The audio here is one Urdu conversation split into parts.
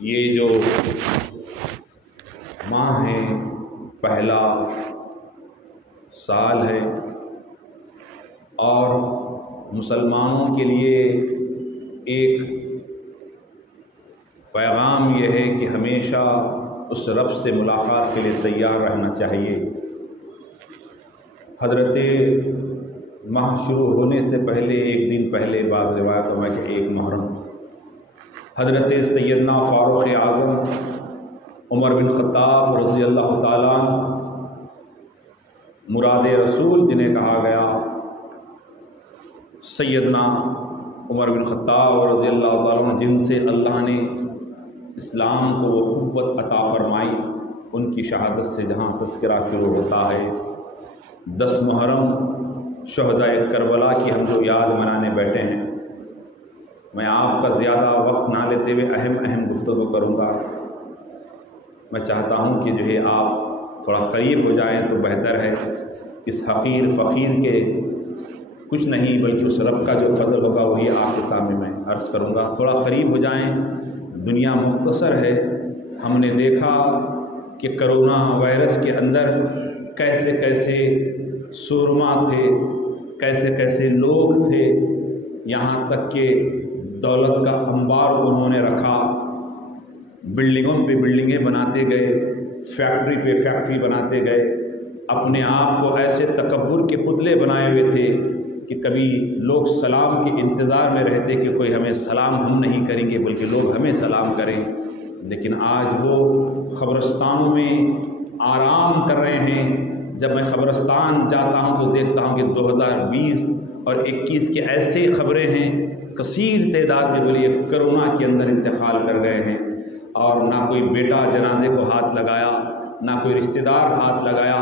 یہ جو ماہ ہے پہلا سال ہے اور مسلمانوں کے لیے ایک پیغام یہ ہے کہ ہمیشہ اس رب سے ملاقات کے لیے تیار رہنا چاہیے۔ حضرت ماہ شروع ہونے سے پہلے ایک دن پہلے بعض روایتوں میں کہ ایک محرم حضرت سیدنا فاروق اعظم عمر بن خطاب رضی اللہ تعالیٰ مراد رسول جنہیں کہا گیا، سیدنا عمر بن خطاب رضی اللہ تعالیٰ جن سے اللہ نے اسلام کو وہ قوت عطا فرمائی، ان کی شہادت سے جہاں تذکرہ شروع ہوتا ہے 10 محرم شہدائے کربلا کی ہم جو یاد منانے بیٹھے ہیں۔ میں آپ کا زیادہ وقت نہ لیتے ہوئے اہم گفتگو کروں گا۔ میں چاہتا ہوں کہ جو ہے آپ تھوڑا قریب ہو جائیں تو بہتر ہے۔ اس حقیر فقیر کے کچھ نہیں بلکہ اس رب کا جو فضل ہوگا وہی آپ کے سامنے میں عرض کروں گا۔ تھوڑا قریب ہو جائیں۔ دنیا مختصر ہے، ہم نے دیکھا کہ کرونا وائرس کے اندر کیسے کیسے سورما تھے، کیسے کیسے لوگ تھے، یہاں تک کہ دولت کا انبار انہوں نے رکھا، بلڈنگوں پہ بلڈنگیں بناتے گئے، فیکٹری پہ فیکٹری بناتے گئے، اپنے آپ کو ایسے تکبر کے پتلے بنائے ہوئے تھے کہ کبھی لوگ سلام کے انتظار میں رہتے کہ کوئی ہمیں سلام ہم نہیں کریں گے بلکہ لوگ ہمیں سلام کریں۔ لیکن آج وہ قبرستانوں میں آرام کر رہے ہیں۔ جب میں قبرستان جاتا ہوں تو دیکھتا ہوں کہ 2020 اور 21 کے ایسے خبریں ہیں، کثیر تعداد میں بولیے کرونا کے اندر انتقال کر گئے ہیں، اور نہ کوئی بیٹا جنازے کو ہاتھ لگایا، نہ کوئی رشتہ دار ہاتھ لگایا۔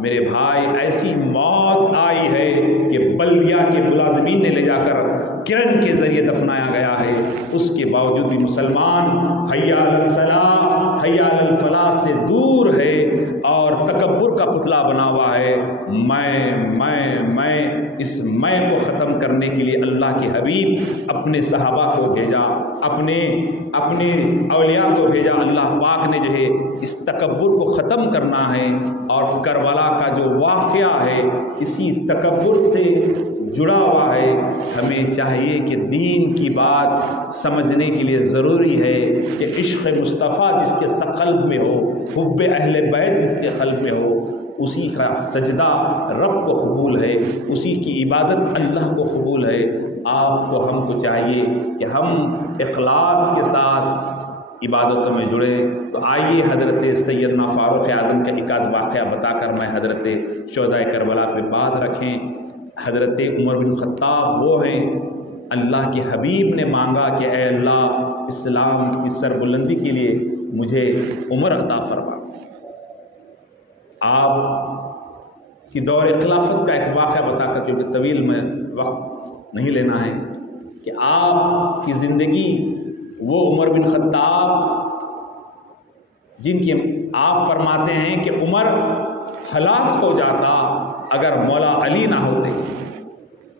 میرے بھائی ایسی موت آئی ہے کہ بلدیہ کے ملازمین نے لے جا کر کرن کے ذریعے دفنایا گیا ہے، اس کے باوجود بھی مسلمان حی علی الصلاۃ حی علی الفلاح سے دور ہے اور تکبر کا پتلا بنا ہوا ہے۔ میں اس میں کو ختم کرنے کے لیے اللہ کے حبیب اپنے صحابہ کو بھیجا، اپنے اولیاء کو بھیجا۔ اللہ پاک نے جو ہے اس تکبر کو ختم کرنا ہے، اور کربلا کا جو واقعہ ہے اسی تکبر سے جڑا ہوا ہے۔ ہمیں چاہیے کہ دین کی بات سمجھنے کے لیے ضروری ہے کہ عشق مصطفیٰ جس کے قلب میں ہو، حب اہل بیت جس کے قلب میں ہو، اسی کا سجدہ رب کو قبول ہے، اسی کی عبادت اللہ کو قبول ہے۔ آپ کو ہم کو چاہیے کہ ہم اخلاص کے ساتھ عبادتوں میں جڑیں۔ تو آئیے حضرت سیدنا فاروق اعظم کا ایک آدھ واقعہ بتا کر میں حضرت شہدائے کربلا پہ بات رکھیں۔ حضرت عمر بن خطاب وہ ہیں، اللہ کے حبیب نے مانگا کہ اے اللہ اسلام کی سربلندی کے لیے مجھے عمر عطا فرما۔ آپ کی دور خلافت کا ایک واقعہ بتا کر، کیونکہ طویل میں وقت نہیں لینا ہے، کہ آپ کی زندگی وہ عمر بن خطاب جن کی آپ فرماتے ہیں کہ عمر ہلاک ہو جاتا اگر مولا علی نہ ہوتے۔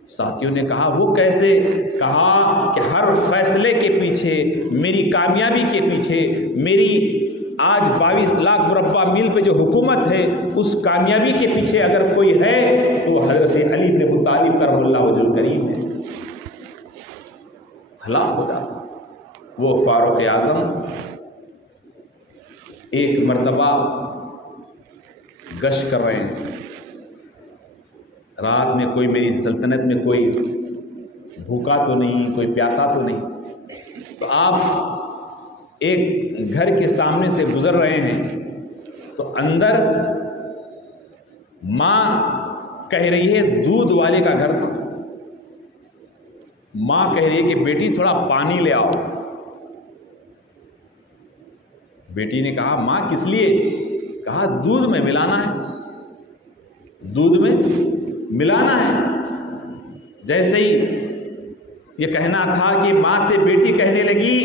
ساتھیوں نے کہا وہ کیسے؟ کہا کہ ہر فیصلے کے پیچھے، میری کامیابی کے پیچھے، میری آج 22 لاکھ مربع میل پہ جو حکومت ہے اس کامیابی کے پیچھے اگر کوئی ہے تو حضرت علی بن ابی طالب کرم اللہ وجہ الکریم ہے۔ ہلاک ہو جاتا۔ وہ فاروق اعظم ایک مرتبہ گشت کر رہے ہیں، رات میں کوئی میری سلطنت میں کوئی بھوکا تو نہیں، کوئی پیاسا تو نہیں، تو آپ ایک گھر کے سامنے سے گزر رہے ہیں تو اندر ماں کہہ رہی ہے، دودھ والے کا گھر تھا، ماں کہہ رہی ہے کہ بیٹی تھوڑا پانی لے آؤ۔ بیٹی نے کہا ماں کس لیے؟ کہا دودھ میں ملانا ہے، دودھ میں ملانا ہے۔ جیسے ہی یہ کہنا تھا کہ ماں سے بیٹی کہنے لگی،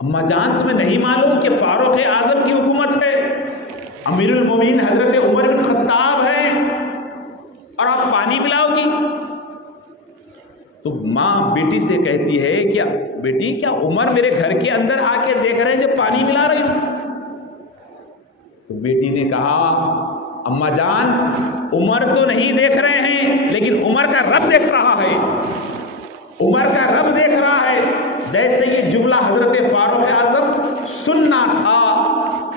اماں جان تمہیں نہیں معلوم کہ فاروق اعظم کی حکومت ہے، امیر المومنین حضرت عمر بن خطاب ہیں، اور آپ پانی پلاؤ گی؟ تو ماں بیٹی سے کہتی ہے کہ بیٹی کیا عمر میرے گھر کے اندر آ کے دیکھ رہے ہیں جب پانی ملا رہی ہوں؟ تو بیٹی نے کہا اماں جان عمر تو نہیں دیکھ رہے ہیں لیکن عمر کا رب دیکھ رہا ہے، عمر کا رب دیکھ رہا ہے۔ جیسے یہ جملہ حضرت فاروق اعظم سننا تھا،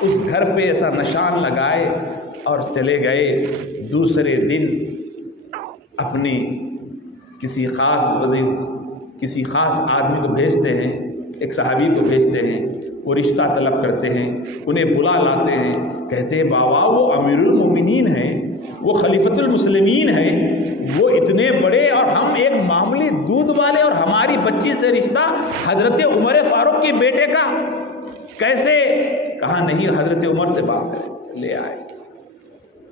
اس گھر پہ ایسا نشان لگائے اور چلے گئے۔ دوسرے دن اپنی کسی خاص آدمی کو بھیجتے ہیں، ایک صحابی کو بھیجتے ہیں، وہ رشتہ طلب کرتے ہیں، انہیں بلا لاتے ہیں، کہتے ہیں بابا وہ امیر المومنین ہیں، وہ خلیفۃ المسلمین ہیں، وہ اتنے بڑے اور ہم ایک معمولی دودھ والے، اور ہماری بچی سے رشتہ حضرت عمر فاروق کے بیٹے کا کیسے؟ کہا نہیں حضرت عمر سے بات کریں، لے آئے۔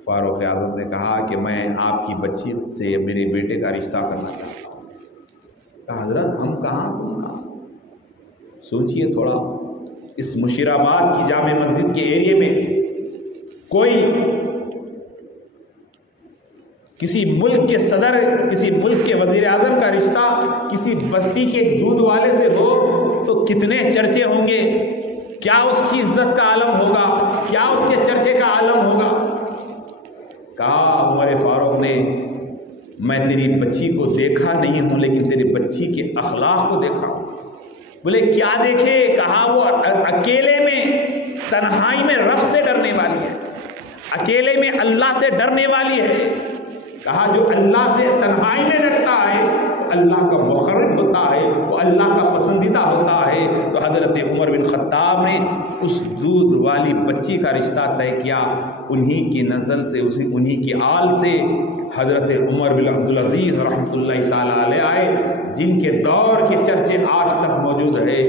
فاروق اعظم نے کہا کہ میں آپ کی بچی سے میرے بیٹے کا رشتہ کرنا چاہتا ہوں۔ کہا حضرت ہم کہاں تم کہاں؟ سوچئے تھوڑا، اس مشیرآباد کی جامع مسجد کے ایریے میں کوئی کسی ملک کے صدر، کسی ملک کے وزیر اعظم کا رشتہ کسی بستی کے دودھ والے سے ہو تو کتنے چرچے ہوں گے، کیا اس کی عزت کا عالم ہوگا، کیا اس کے چرچے کا عالم ہوگا۔ کہا عمر فاروق نے میں تیری بچی کو دیکھا نہیں ہوں لیکن تیری بچی کے اخلاق کو دیکھا۔ بولے کیا دیکھے؟ کہا وہ اکیلے میں تنہائی میں رب سے ڈرنے والی ہے، اکیلے میں اللہ سے ڈرنے والی ہے۔ کہا جو اللہ سے تنہائی میں ڈرتا ہے اللہ کا مقرب ہوتا ہے، وہ اللہ کا پسندیدہ ہوتا ہے۔ تو حضرت عمر بن خطاب نے اس دودھ والی بچی کا رشتہ طے کیا، انہی کی نسل سے، انہی کی آل سے حضرت عمر بن عبدالعزیز رحمۃ اللہ تعالیٰ علیہ آئے، جن کے دور کے چرچے آج تک موجود ہے۔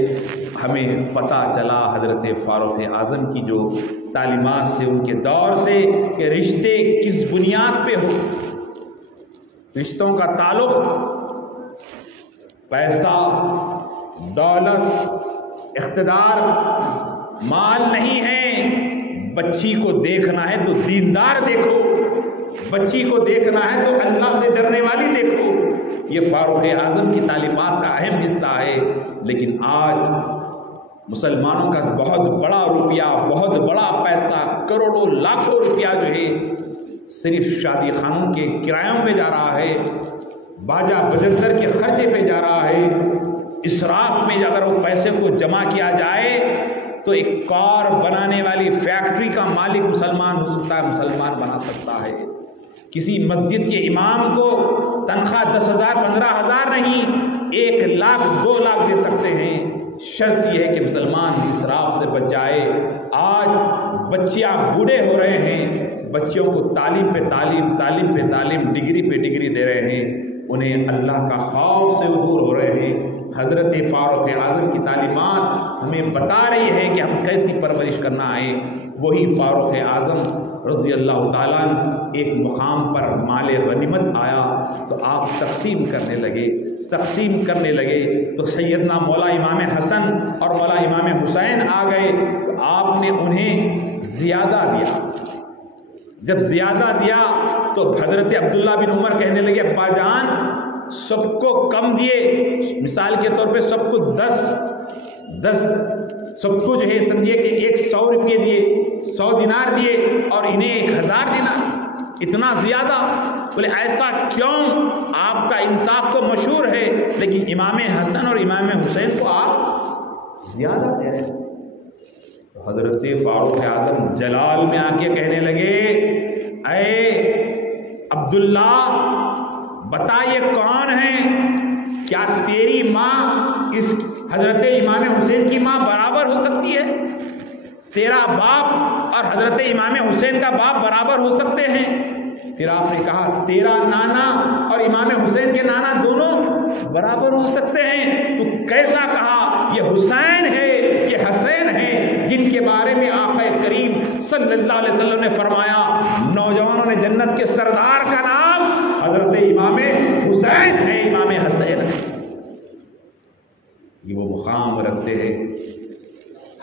ہمیں پتہ چلا حضرت فاروق اعظم کی جو تعلیمات سے، ان کے دور سے، کہ رشتے کس بنیاد پہ ہو۔ رشتوں کا تعلق پیسہ، دولت، اقتدار، مال نہیں ہے۔ بچی کو دیکھنا ہے تو دیندار دیکھو، بچی کو دیکھنا ہے تو اللہ سے ڈرنے والی دیکھو۔ یہ فاروق اعظم کی تعلیمات کا اہم حصہ ہے۔ لیکن آج مسلمانوں کا بہت بڑا روپیہ، بہت بڑا پیسہ، کروڑوں لاکھوں روپیہ جو ہے صرف شادی خانوں کے کرایوں پہ جا رہا ہے، باجا بجنتر کے خرچے پہ جا رہا ہے۔ اسراف میں اگر وہ پیسے کو جمع کیا جائے تو ایک کار بنانے والی فیکٹری کا مالک مسلمان ہو سکتا ہے، مسلمان بنا سکتا ہے۔ کسی مسجد کے امام کو تنخواہ 10,000 15,000 نہیں، 1 لاکھ 2 لاکھ دے سکتے ہیں۔ شرط یہ ہے کہ مسلمان اسراف سے بچ جائے۔ آج بچیاں بوڑھے ہو رہے ہیں، بچیوں کو تعلیم پہ تعلیم، تعلیم پہ تعلیم، ڈگری پہ ڈگری دے رہے ہیں، انہیں اللہ کا خوف سے دور ہو رہے ہیں۔ حضرت فاروق اعظم کی تعلیمات ہمیں بتا رہی ہے کہ ہم کیسی پرورش کرنا ہے۔ وہی فاروق اعظم رضی اللہ تعالیٰ عنہ ایک مقام پر مال غنیمت آیا تو آپ تقسیم کرنے لگے تو سیدنا مولا امام حسن اور مولا امام حسین آ گئے تو آپ نے انہیں زیادہ دیا۔ جب زیادہ دیا تو حضرت عبداللہ بن عمر کہنے لگے ابا جان سب کو کم دیے، مثال کے طور پہ سب کو 10 سب کو جو ہے سمجھیے کہ 100 روپئے دیے، 100 دینار دیے اور انہیں 1000 دینار، اتنا زیادہ؟ بولے ایسا کیوں؟ آپ کا انصاف تو مشہور ہے لیکن امام حسن اور امام حسین کو آپ زیادہ دے رہے ہیں۔ تو حضرت فاروق اعظم جلال میں آ کے کہنے لگے اے عبداللہ بتا یہ کون ہے؟ کیا تیری ماں اس حضرت امام حسین کی ماں برابر ہو سکتی ہے؟ تیرا باپ اور حضرت امام حسین کا باپ برابر ہو سکتے ہیں؟ پھر آپ نے کہا تیرا نانا اور امام حسین کے نانا دونوں برابر ہو سکتے ہیں؟ تو کیسا کہا؟ یہ حسین ہے، یہ حسین ہے، جن کے بارے میں آقا کریم صلی اللہ علیہ وسلم نے فرمایا نوجوانوں نے جنت کے سردار کا نام حضرت امام حسین ہے، امام حسین ہے۔ یہ وہ مقام رکھتے ہیں۔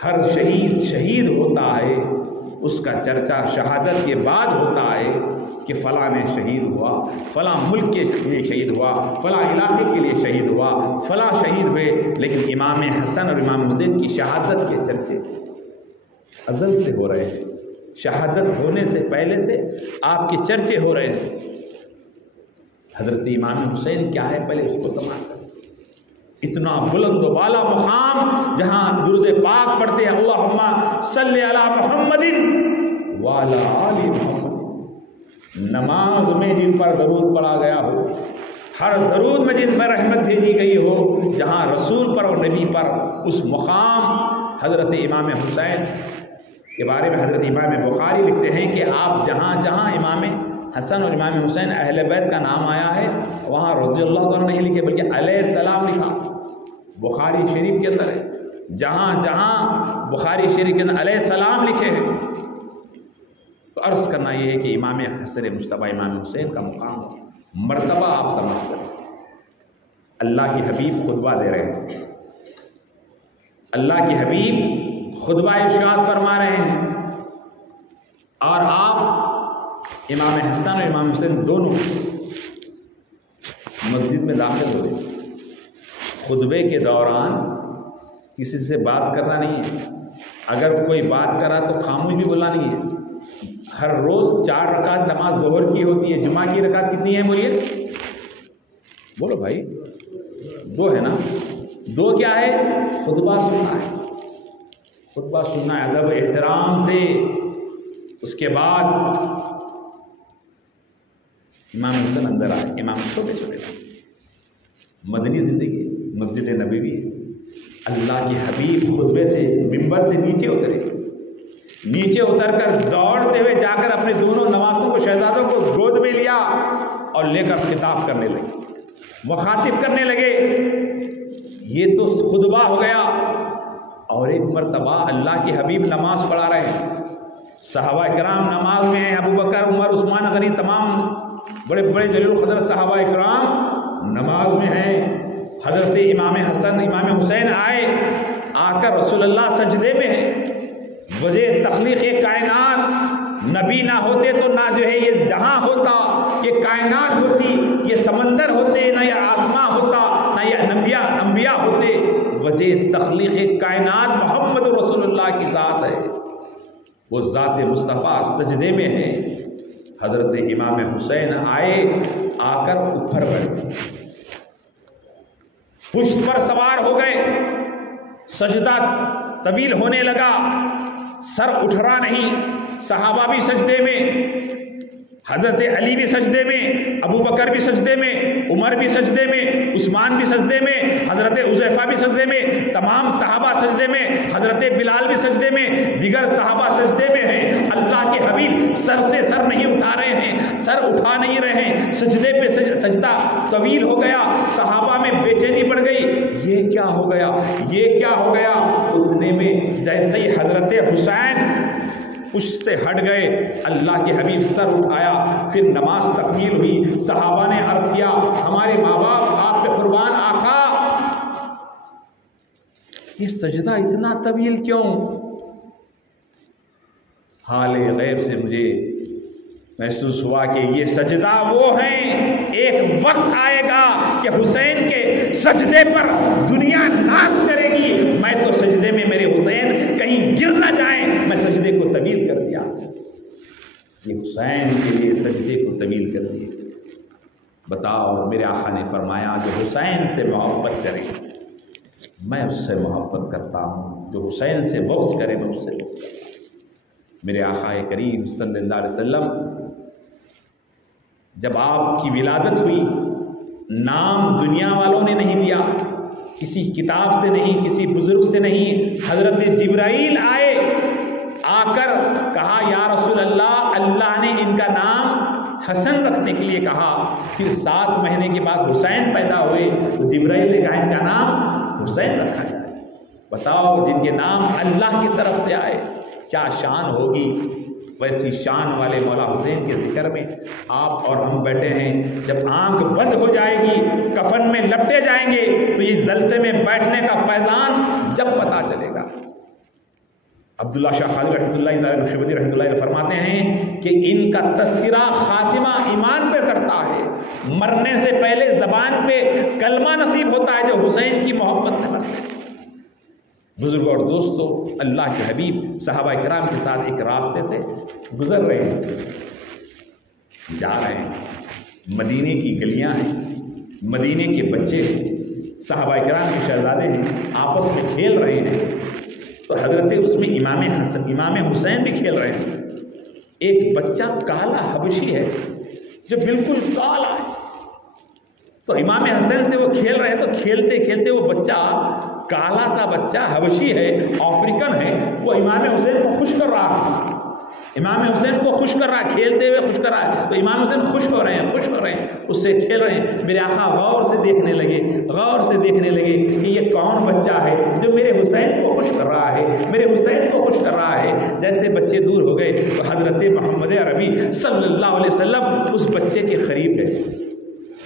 ہر شہید ہوتا ہے، اس کا چرچا شہادت کے بعد ہوتا ہے کہ فلاں نے شہید ہوا، فلاں ملک کے لیے شہید ہوا، فلاں علاقے کے لیے شہید ہوا، فلاں شہید ہوئے، لیکن امام حسن اور امام حسین کی شہادت کے چرچے ازل سے ہو رہے ہیں، شہادت ہونے سے پہلے سے آپ کے چرچے ہو رہے ہیں۔ حضرت امام حسین کیا ہے پہلے اس کو سمجھ کر، اتنا بلند و بالا مقام جہاں درود پاک پڑھتے ہیں اللہم صلی علی محمد وعلی آل محمد، نماز میں جن پر درود پڑھا گیا ہو، ہر درود میں جن پر رحمت بھیجی گئی ہو، جہاں رسول پر اور نبی پر، اس مقام حضرت امام حسین کے بارے میں حضرت امام بخاری لکھتے ہیں کہ آپ جہاں جہاں امام حسن اور امام حسین اہل بیت کا نام آیا ہے وہاں رضی اللہ عنہ نہیں لکھے بلکہ علیہ السلام لکھا، بخاری شریف کے اندر ہے، جہاں جہاں بخاری شریف کے اندر علیہ السلام لکھے ہیں۔ تو عرض کرنا یہ ہے کہ امام حسن مجتبیٰ امام حسین کا مقام مرتبہ آپ سمجھ کر، اللہ کی حبیب خطبہ دے رہے ہیں، اللہ کی حبیب خطبہ ارشاد فرما رہے ہیں، اور آپ امام حسن اور امام حسین دونوں مسجد میں داخل ہوئے، خطبے کے دوران کسی سے بات کرنا نہیں ہے، اگر کوئی بات کرا تو خاموش بھی بولانی ہے۔ ہر روز 4 رکعت نماز ظہر کی ہوتی ہے، جمعہ کی رکعت کتنی ہے بولیے؟ بولو بھائی، 2 ہے نا؟ 2 کیا ہے؟ خطبہ سننا ہے، خطبہ سننا ہے ادب احترام سے۔ اس کے بعد امام حسین اندر آئے، امام چھوٹے چھوٹے مدنی زندگی، مسجد نبوی، اللہ کی حبیب خطبے سے ممبر سے نیچے اترے، نیچے اتر کر دوڑتے ہوئے جا کر اپنے دونوں نواسوں کو، شہزادوں کو گود میں لیا اور لے کر خطاب کرنے لگے، مخاطب کرنے لگے۔ یہ تو خطبہ ہو گیا، اور ایک مرتبہ اللہ کے حبیب نماز پڑھا رہے ہیں، صحابہ کرام نماز میں ہیں، ابو بکر، عمر، عثمان غنی، تمام بڑے بڑے جلیل القدر صحابہ کرام نماز میں ہیں۔ حضرت امام حسن امام حسین آئے، آ کر رسول اللہ سجدے میں ہیں۔ وجہ تخلیق کائنات، نبی نہ ہوتے تو نہ جو ہے یہ جہاں ہوتا، یہ کائنات ہوتی، یہ سمندر ہوتے، نہ یہ آسمان ہوتا، نہ یہ انبیاء ہوتے۔ وجہ تخلیق کائنات محمد رسول اللہ کی ذات ہے، وہ ذات مصطفیٰ سجدے میں ہے۔ حضرت امام حسین آئے، آ کر اوپر بیٹھے، پشت پر سوار ہو گئے، سجدہ طویل ہونے لگا، سر اٹھ رہا نہیں، صحابہ بھی سجدے میں، حضرت علی بھی سجدے میں، ابو بکر بھی سجدے میں، عمر بھی سجدے میں، عثمان بھی سجدے میں، حضرت حذیفہ بھی سجدے میں، تمام صحابہ سجدے میں، حضرت بلال بھی سجدے میں، دیگر صحابہ سجدے میں ہیں۔ اللہ کے حبیب سر سے سر نہیں اٹھا رہے ہیں، سر اٹھا نہیں رہے ہیں، سجدے پہ سجدہ طویل ہو گیا، صحابہ میں بے چینی بڑھ گئی، یہ کیا ہو گیا، یہ کیا ہو گیا؟ اتنے میں جیسے ہی حضرت حسین پشت سے ہٹ گئے، اللہ کے حبیب سر اٹھایا، پھر نماز تکمیل ہوئی۔ صحابہ نے عرض کیا، ہمارے ماں باپ آپ پہ قربان آقا، یہ سجدہ اتنا طویل کیوں؟ حال غیب سے مجھے محسوس ہوا کہ یہ سجدہ وہ ہیں، ایک وقت آئے گا کہ حسین کے سجدے پر دنیا ناز کرے گی، میں تو سجدے میں میرے حسین کہیں گر نہ جائیں، میں سجدے کو طویل کر دیا۔ یہ حسین کے لیے سجدے کو طویل کر دیا۔ بتاؤ، میرے آقا نے فرمایا جو حسین سے محبت کرے میں اس سے محبت کرتا ہوں، جو حسین سے بغض کرے میں اس سے بغض کرتا ہوں۔ میرے آقا کریم صلی اللہ علیہ وسلم جب آپ کی ولادت ہوئی، نام دنیا والوں نے نہیں دیا، کسی کتاب سے نہیں، کسی بزرگ سے نہیں، حضرت جبرائیل آئے، آ کر کہا یا رسول اللہ، اللہ نے ان کا نام حسن رکھنے کے لیے کہا۔ پھر 7 مہینے کے بعد حسین پیدا ہوئے تو جبرائیل نے کہا ان کا نام حسین رکھا جائے۔ بتاؤ، جن کے نام اللہ کی طرف سے آئے کیا شان ہوگی؟ ویسی شان والے مولا حسین کے ذکر میں آپ اور ہم بیٹھے ہیں۔ جب آنکھ بند ہو جائے گی، کفن میں لپٹے جائیں گے، تو یہ جلسے میں بیٹھنے کا فیضان جب پتہ چلے گا۔ عبداللہ شاہ خالد رحمۃ اللہ تعالی نقشبندی رحمۃ اللہ علیہ فرماتے ہیں کہ ان کا تذکرہ خاتمہ ایمان پہ کرتا ہے، مرنے سے پہلے زبان پہ کلمہ نصیب ہوتا ہے جو حسین کی محبت میں مرتے ہیں۔ بزرگوں اور دوستو، اللہ کے حبیب صحابہ کرام کے ساتھ ایک راستے سے گزر رہے ہیں، جا رہے ہیں، مدینے کی گلیاں ہیں، مدینے کے بچے ہیں، صحابہ کرام کے شہزادے ہیں، آپس میں کھیل رہے ہیں، تو حضرت اس میں امام حسین بھی کھیل رہے ہیں۔ ایک بچہ کالا حبشی ہے جو بالکل کالا ہے، تو امام حسین سے وہ کھیل رہے ہیں، تو کھیلتے کھیلتے وہ بچہ، کالا سا بچہ حبشی ہے، افریقن ہے، وہ امام حسین کو خوش کر رہا ہے، امام حسین کو خوش کر رہا ہے، کھیلتے ہوئے خوش کر رہا ہے، تو امام حسین خوش ہو رہے ہیں، اس سے کھیل رہے ہیں۔ میرے آقا غور سے دیکھنے لگے کہ یہ کون بچہ ہے جو میرے حسین کو خوش کر رہا ہے، میرے حسین کو خوش کر رہا ہے۔ جیسے بچے دور ہو گئے تو حضرت محمد عربی صلی اللہ علیہ وسلم اس بچے کے قریب گئے،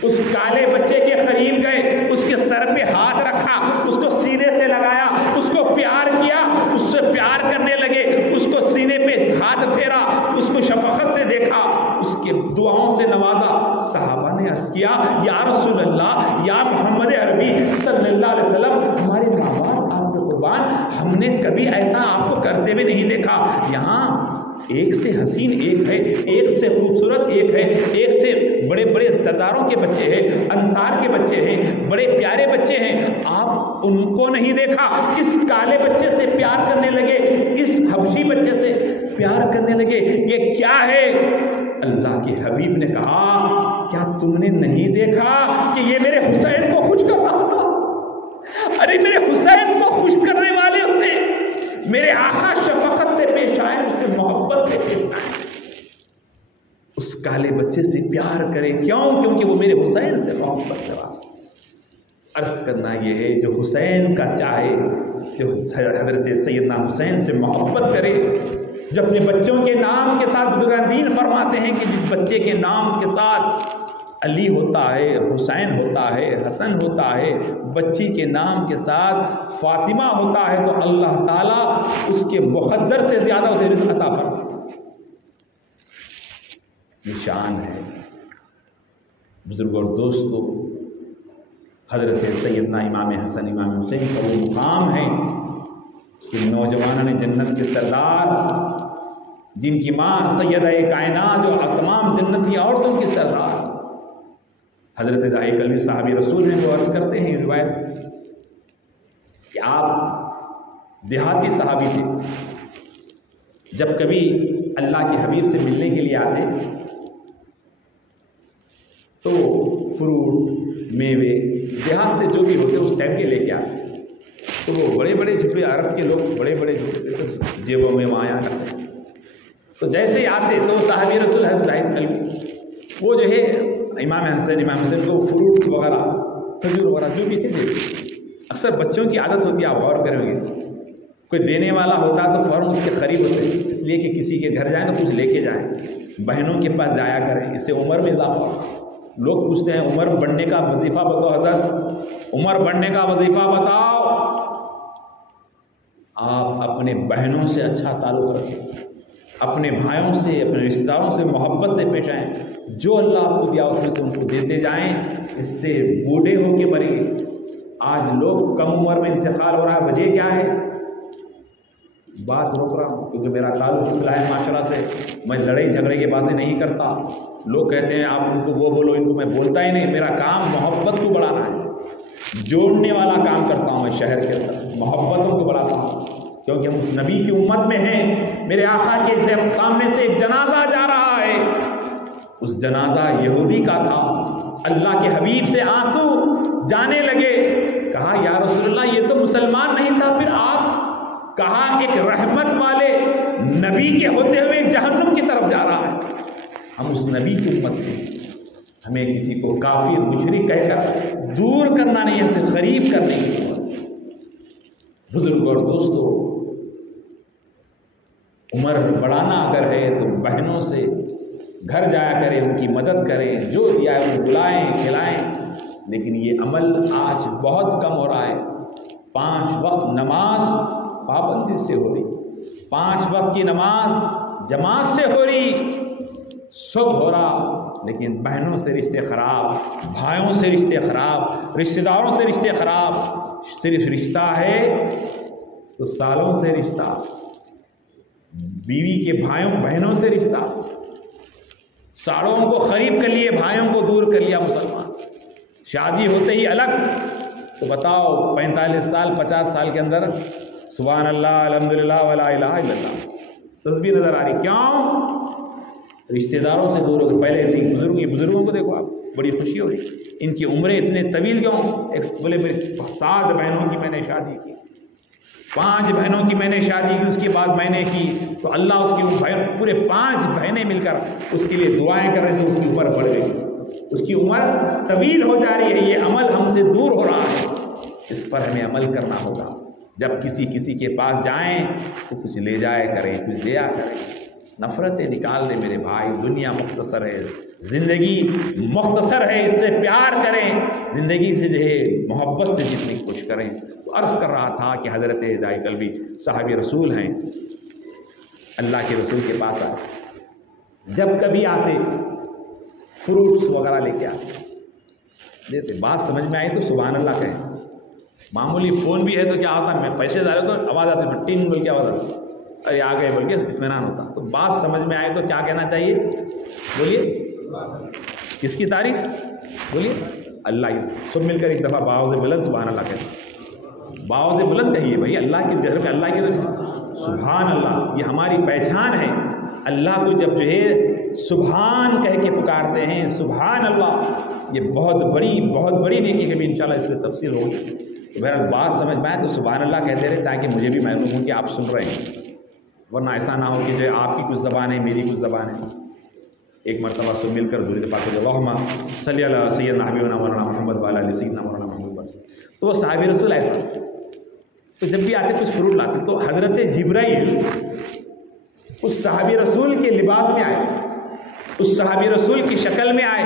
اس کالے بچے کے قریب گئے، اس کے سر پہ ہاتھ رکھا، اس کو سینے سے لگایا، اس کو پیار کیا، اس سے پیار کرنے لگے، اس کو سینے پہ ہاتھ پھیرا، اس کو شفقت سے دیکھا، اس کے دعاؤں سے نوازا۔ صحابہ نے عرض کیا، یا رسول اللہ، یا محمد عربی صلی اللہ علیہ وسلم، ہمارے ماں باپ آپ پہ قربان، ہم نے کبھی ایسا آپ کو کرتے ہوئے نہیں دیکھا۔ یہاں ایک سے حسین ایک ہے، ایک سے خوبصورت ایک ہے، ایک سے بڑے بڑے سرداروں کے بچے ہیں، انصار کے بچے ہیں، بڑے پیارے بچے ہیں، آپ ان کو نہیں دیکھا، اس کالے بچے سے پیار کرنے لگے، اس حبشی بچے سے پیار کرنے لگے، یہ کیا ہے؟ اللہ کے حبیب نے کہا، کیا تم نے نہیں دیکھا کہ یہ میرے حسین کو خوش کر رہا تھا؟ ارے میرے حسین کو خوش کرنے والے تھے، میرے آقا شفقت سے پیش آئے، اس سے محبت سے پیش آئے، اس کالے بچے سے پیار کرے، کیوں؟ کیونکہ وہ میرے حسین سے محبت کرا۔ عرض کرنا یہ ہے، جو حسین کا چاہے، جو حضرت سیدنا حسین سے محبت کرے، جو اپنے بچوں کے نام کے ساتھ، بزرگان دین فرماتے ہیں کہ جس بچے کے نام کے ساتھ علی ہوتا ہے، حسین ہوتا ہے، حسن ہوتا ہے، بچی کے نام کے ساتھ فاطمہ ہوتا ہے، تو اللہ تعالیٰ اس کے مقدر سے زیادہ اسے رزق عطا فرماتا ہے۔ نشان ہے بزرگوں اور دوستو، حضرت سیدنا امام حسن امام حسین کا وہ مقام ہے کہ نوجوانوں نے جنت کے سردار، جن کی ماں سیدہ کائنات، جو تمام جنتی عورتوں کی سردار حضرت داعی کلمی صحابی رسول ہیں، وہ عرض کرتے ہیں روایت کہ آپ دیہاتی صحابی تھے، جب کبھی اللہ کے حبیب سے ملنے کے لیے آتے تو فروٹ، میوے دیہات سے جو بھی ہوتے اس ٹائم کے لے کے آتے، تو وہ بڑے بڑے جھپے، عرب کے لوگ بڑے بڑے جھپے جیبوں میں وہاں کرتے، تو جیسے ہی آتے تو صحابی رسول حضرت داعی کلمی وہ جو ہے امام حسین کو فروٹس وغیرہ، کھجور وغیرہ جو بھی تھے دیتے۔ اکثر بچوں کی عادت ہوتی ہے، آپ غور کریں گے، کوئی دینے والا ہوتا تو فوراً اس کے قریب ہوتے، اس لیے کہ کسی کے گھر جائیں تو کچھ لے کے جائیں، بہنوں کے پاس جایا کریں، اس سے عمر میں اضافہ ہوگا۔ لوگ پوچھتے ہیں عمر بڑھنے کا وظیفہ بتاؤ حضرت، عمر بڑھنے کا وظیفہ بتاؤ۔ آپ اپنے بہنوں سے اچھا تعلق رکھیں، اپنے بھائیوں سے، اپنے رشتہ داروں سے محبت سے پیش آئیں، جو اللہ آپ کو دیا اس میں سے ان کو دیتے جائیں، اس سے بوڑھے ہو کے مریں گے۔ آج لوگ کم عمر میں انتقال ہو رہا ہے، وجہ کیا ہے؟ بات روک رہا ہوں کیونکہ میرا تعلق اصلاح معاشرہ سے، میں لڑائی جھگڑے کی باتیں نہیں کرتا۔ لوگ کہتے ہیں آپ ان کو وہ بولو، ان کو میں بولتا ہی نہیں، میرا کام محبت کو بڑھانا ہے، جوڑنے والا کام کرتا ہوں میں شہر کے اندر، محبتوں کو بڑھاتا ہوں، کیونکہ ہم اس نبی کی امت میں ہیں۔ میرے آقا کے سامنے سے ایک جنازہ جا رہا ہے، اس جنازہ یہودی کا تھا، اللہ کے حبیب سے آنسو جانے لگے، کہا یا رسول اللہ یہ تو مسلمان نہیں تھا، پھر آپ کہا ایک رحمت والے نبی کے ہوتے ہوئے جہنم کی طرف جا رہا ہے۔ ہم اس نبی کی امت ہیں، ہمیں کسی کو کافر مشرک کہہ کر دور کرنا نہیں ہے، اسے قریب کرنے کی ضرورت ہے۔ بزرگ اور دوستو، عمر بڑھانا اگر ہے تو بہنوں سے گھر جایا کریں، ان کی مدد کریں، جو دیا ہے انہیں بلائیں کھلائیں، لیکن یہ عمل آج بہت کم ہو رہا ہے۔ 5 وقت نماز پابندی سے ہو رہی، 5 وقت کی نماز جماعت سے ہو رہی، سب ہو رہا، لیکن بہنوں سے رشتے خراب، بھائیوں سے رشتے خراب، رشتہ داروں سے رشتے خراب، صرف رشتہ ہے تو سالوں سے رشتہ، بیوی کے بھائیوں بہنوں سے رشتہ، ساڑوں کو قریب کر لیے، بھائیوں کو دور کر لیا مسلمان، شادی ہوتے ہی الگ۔ تو بتاؤ 45 سال 50 سال کے اندر سبحان اللہ الحمدللہ ولا الہ الا اللہ تسبیح نظر آ رہی، کیوں؟ رشتہ داروں سے دور ہو گئے۔ پہلے بزرگوں کو دیکھو آپ، بڑی خوشی ہو رہی، ان کی عمریں اتنے طویل کیوں؟ بولے میری 7 بہنوں کی میں نے شادی کی، 5 بہنوں کی میں نے شادی کی، اس کے بعد میں نے کی، تو اللہ اس کی پورے 5 بہنیں مل کر اس کے لیے دعائیں کر رہے تھے، اس کی عمر بڑھ گئی، اس کی عمر طویل ہو جا رہی ہے، یہ عمل ہم سے دور ہو رہا ہے، اس پر ہمیں عمل کرنا ہوگا۔ جب کسی کے پاس جائیں تو کچھ لے جائے کریں، کچھ دیا کریں، نفرتیں نکال دیں میرے بھائی، دنیا مختصر ہے، زندگی مختصر ہے، اس سے پیار کریں، زندگی سے جو ہے محبت سے جتنی کوشش کریں۔ تو عرض کر رہا تھا کہ حضرت دائی کلبی صحابی رسول ہیں، اللہ کے رسول کے پاس آتے، جب کبھی آتے فروٹس وغیرہ لے کے آتے، دیتے، بات سمجھ میں آئی تو سبحان اللہ کہیں، معمولی فون بھی ہے تو کیا ہوتا ہے، میں پیسے ڈالے تو آواز آتی ہے، ٹین بول کے آواز آتی ہے، ارے آ گئے بول کے اطمینان ہوتا۔ تو بات سمجھ میں آئے تو کیا کہنا چاہیے؟ بولیے، کس کی تعریف؟ بولیے اللہ کی۔ سب مل کر ایک دفعہ باؤ سے بلند سبحان اللہ کہتے، باؤ سے بلند کہیے بھائی، اللہ کی گھر میں اللہ کی طرف سبحان اللہ، یہ ہماری پہچان ہے۔ اللہ کو جب جو ہے سبحان کہہ کے پکارتے ہیں، سبحان اللہ، یہ بہت بڑی نیکی، کبھی انشاءاللہ اس میں تفصیل ہوگی۔ تو بہرحال بات سمجھ میں آئے تو سبحان اللہ کہتے رہے، تاکہ مجھے بھی معلوم ہو کہ آپ سن رہے ہیں، ورنہ ایسا نہ ہو کہ جو آپ کی کچھ زبان ہے میری کچھ زبان ہے۔ ایک مرتبہ سب مل کر درود پاک اللہم صلی علی سیدنا حبیبنا مولانا محمد وعلی آلہ سیدنا مولانا محمد۔ تو وہ صحابی رسول ایسا، تو جب بھی آتے کچھ فروٹ لاتے، تو حضرت جبرائیل اس صحابی رسول کے لباس میں آئے، اس صحابی رسول کی شکل میں آئے،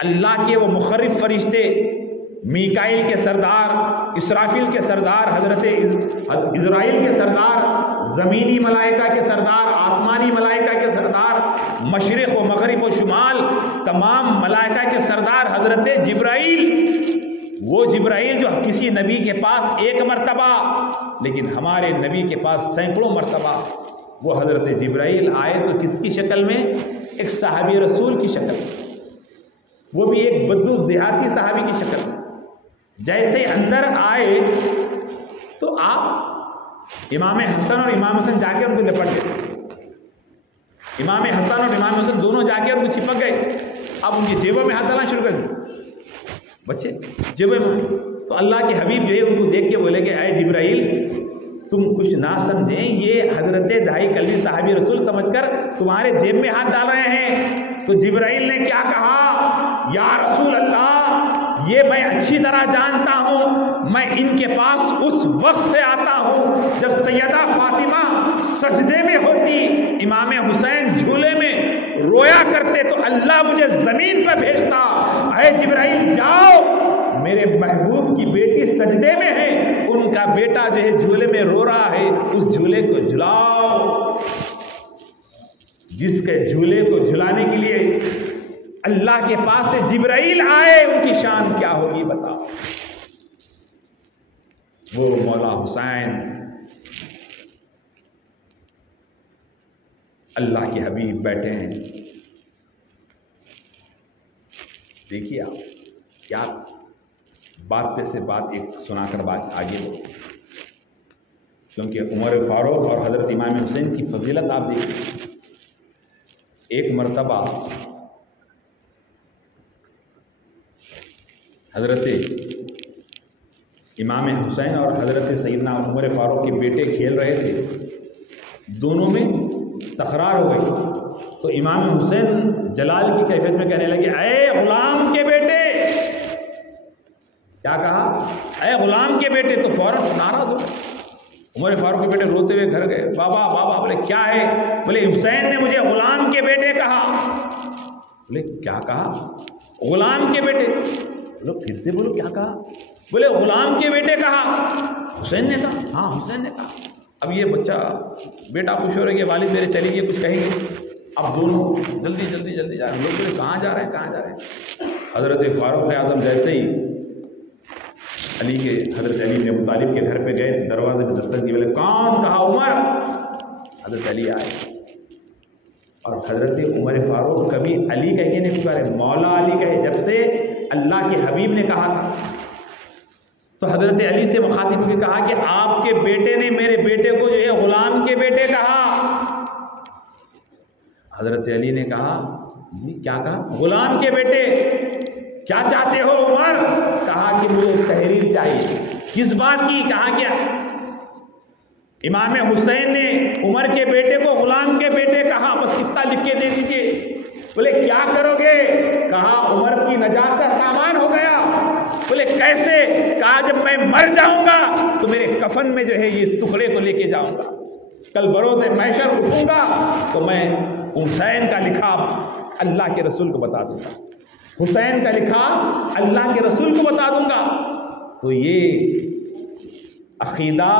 اللہ کے وہ مخرف فرشتے، میکائیل کے سردار، اسرافیل کے سردار، حضرت عزرائیل کے سردار، زمینی ملائکہ کے سردار، آسمانی ملائکہ کے سردار، مشرق و مغرب و شمال تمام ملائکہ کے سردار حضرت جبرائیل، وہ جبرائیل جو کسی نبی کے پاس 1 مرتبہ، لیکن ہمارے نبی کے پاس سینکڑوں مرتبہ، وہ حضرت جبرائیل آئے تو کس کی شکل میں؟ ایک صحابی رسول کی شکل میں، وہ بھی ایک بدو دیہاتی صحابی کی شکل میں۔ جیسے ہی اندر آئے تو آپ امام حسن اور امام حسن جا کے ان کو لپٹ گئے، امام حسن اور امام حسن دونوں جا کے ان کو چپک گئے، اب ان کی جیبوں میں ہاتھ ڈالنا شروع کر دیا، بچے جیبوں میں۔ تو اللہ کے حبیب جو ہے ان کو دیکھ کے بولے کہ اے جبرائیل تم کچھ نہ سمجھیں، یہ حضرت دائی کلبی صحابی رسول سمجھ کر تمہارے جیب میں ہاتھ ڈال رہے ہیں۔ تو جبرائیل نے کیا کہا؟ یا رسول اللہ، یہ میں اچھی طرح جانتا ہوں، میں ان کے پاس اس وقت سے آتا ہوں جب سیدہ فاطمہ سجدے میں ہوتی، امام حسین جھولے میں رویا کرتے، تو اللہ مجھے زمین پہ بھیجتا، اے جبرائیل جاؤ، میرے محبوب کی بیٹی سجدے میں ہے، ان کا بیٹا جو ہے جھولے میں رو رہا ہے، اس جھولے کو جھلاؤ۔ جس کے جھولے کو جھلانے کے لیے اللہ کے پاس سے جبرائیل آئے، ان کی شان کیا ہوگی بتاؤ۔ وہ مولا حسین، اللہ کے حبیب بیٹھے ہیں، دیکھیے آپ کیا بات پہ سے بات ایک سنا کر بات آگے ہو، کیونکہ عمر فاروق اور حضرت امام حسین کی فضیلت آپ دیکھیں۔ ایک مرتبہ حضرت امام حسین اور حضرت سیدنا عمر فاروق کے بیٹے کھیل رہے تھے، دونوں میں تکرار ہو گئی، تو امام حسین جلال کی کیفیت میں کہنے لگے، اے غلام کے بیٹے، کیا کہا؟ اے غلام کے بیٹے، تو فوراً ناراض ہو۔ عمر فاروق کے بیٹے روتے ہوئے گھر گئے، بابا بابا، بولے کیا ہے؟ بولے حسین نے مجھے غلام کے بیٹے کہا۔ بولے کیا کہا؟ غلام کے بیٹے۔ بولو پھر سے بولو کیا کہا؟ بولے غلام کے بیٹے کہا۔ حسین نے کہا، ہاں حسین نے کہا۔ اب یہ بچہ بیٹا خوش ہو رہا ہے کہ والد میرے چلے گئے، کچھ کہیں گے، اب دونوں جلدی جلدی جلدی جا رہے ہیں، لوگ کہاں جا رہے ہیں کہاں جا رہے ہیں؟ حضرت فاروق اعظم جیسے ہی حضرت علی بن ابی طالب کے گھر پہ گئے تو دروازے پہ دستک دی، بولے کون؟ کہا عمر۔ حضرت علی آئے، اور حضرت عمر فاروق کبھی علی کہہ کے نہیں پکارے، مولا علی کہے، جب سے اللہ کے حبیب نے کہا تھا۔ تو حضرت علی سے مخاطب ہو کے کہا کہ آپ کے بیٹے نے میرے بیٹے کو جو ہے غلام کے بیٹے کہا۔ حضرت علی نے کہا جی کیا کہا؟ غلام کے بیٹے۔ کیا چاہتے ہو عمر؟ کہا کہ مجھے تحریر چاہیے۔ کس بات کی؟ کہا کہ امام حسین نے عمر کے بیٹے کو غلام کے بیٹے کہا، بس اتنا لکھ کے دے دیجیے۔ بولے کیا کرو گے؟ کہا عمر کی نجات کا سامان ہو گیا۔ بولے کیسے؟ کہا جب میں مر جاؤں گا تو میرے کفن میں جو ہے یہ اس ٹکڑے کو لے کے جاؤں گا، کل بروز محشر اٹھوں گا تو میں حسین کا لکھا اللہ کے رسول کو بتا دوں گا، حسین کا لکھا اللہ کے رسول کو بتا دوں گا۔ تو یہ عقیدہ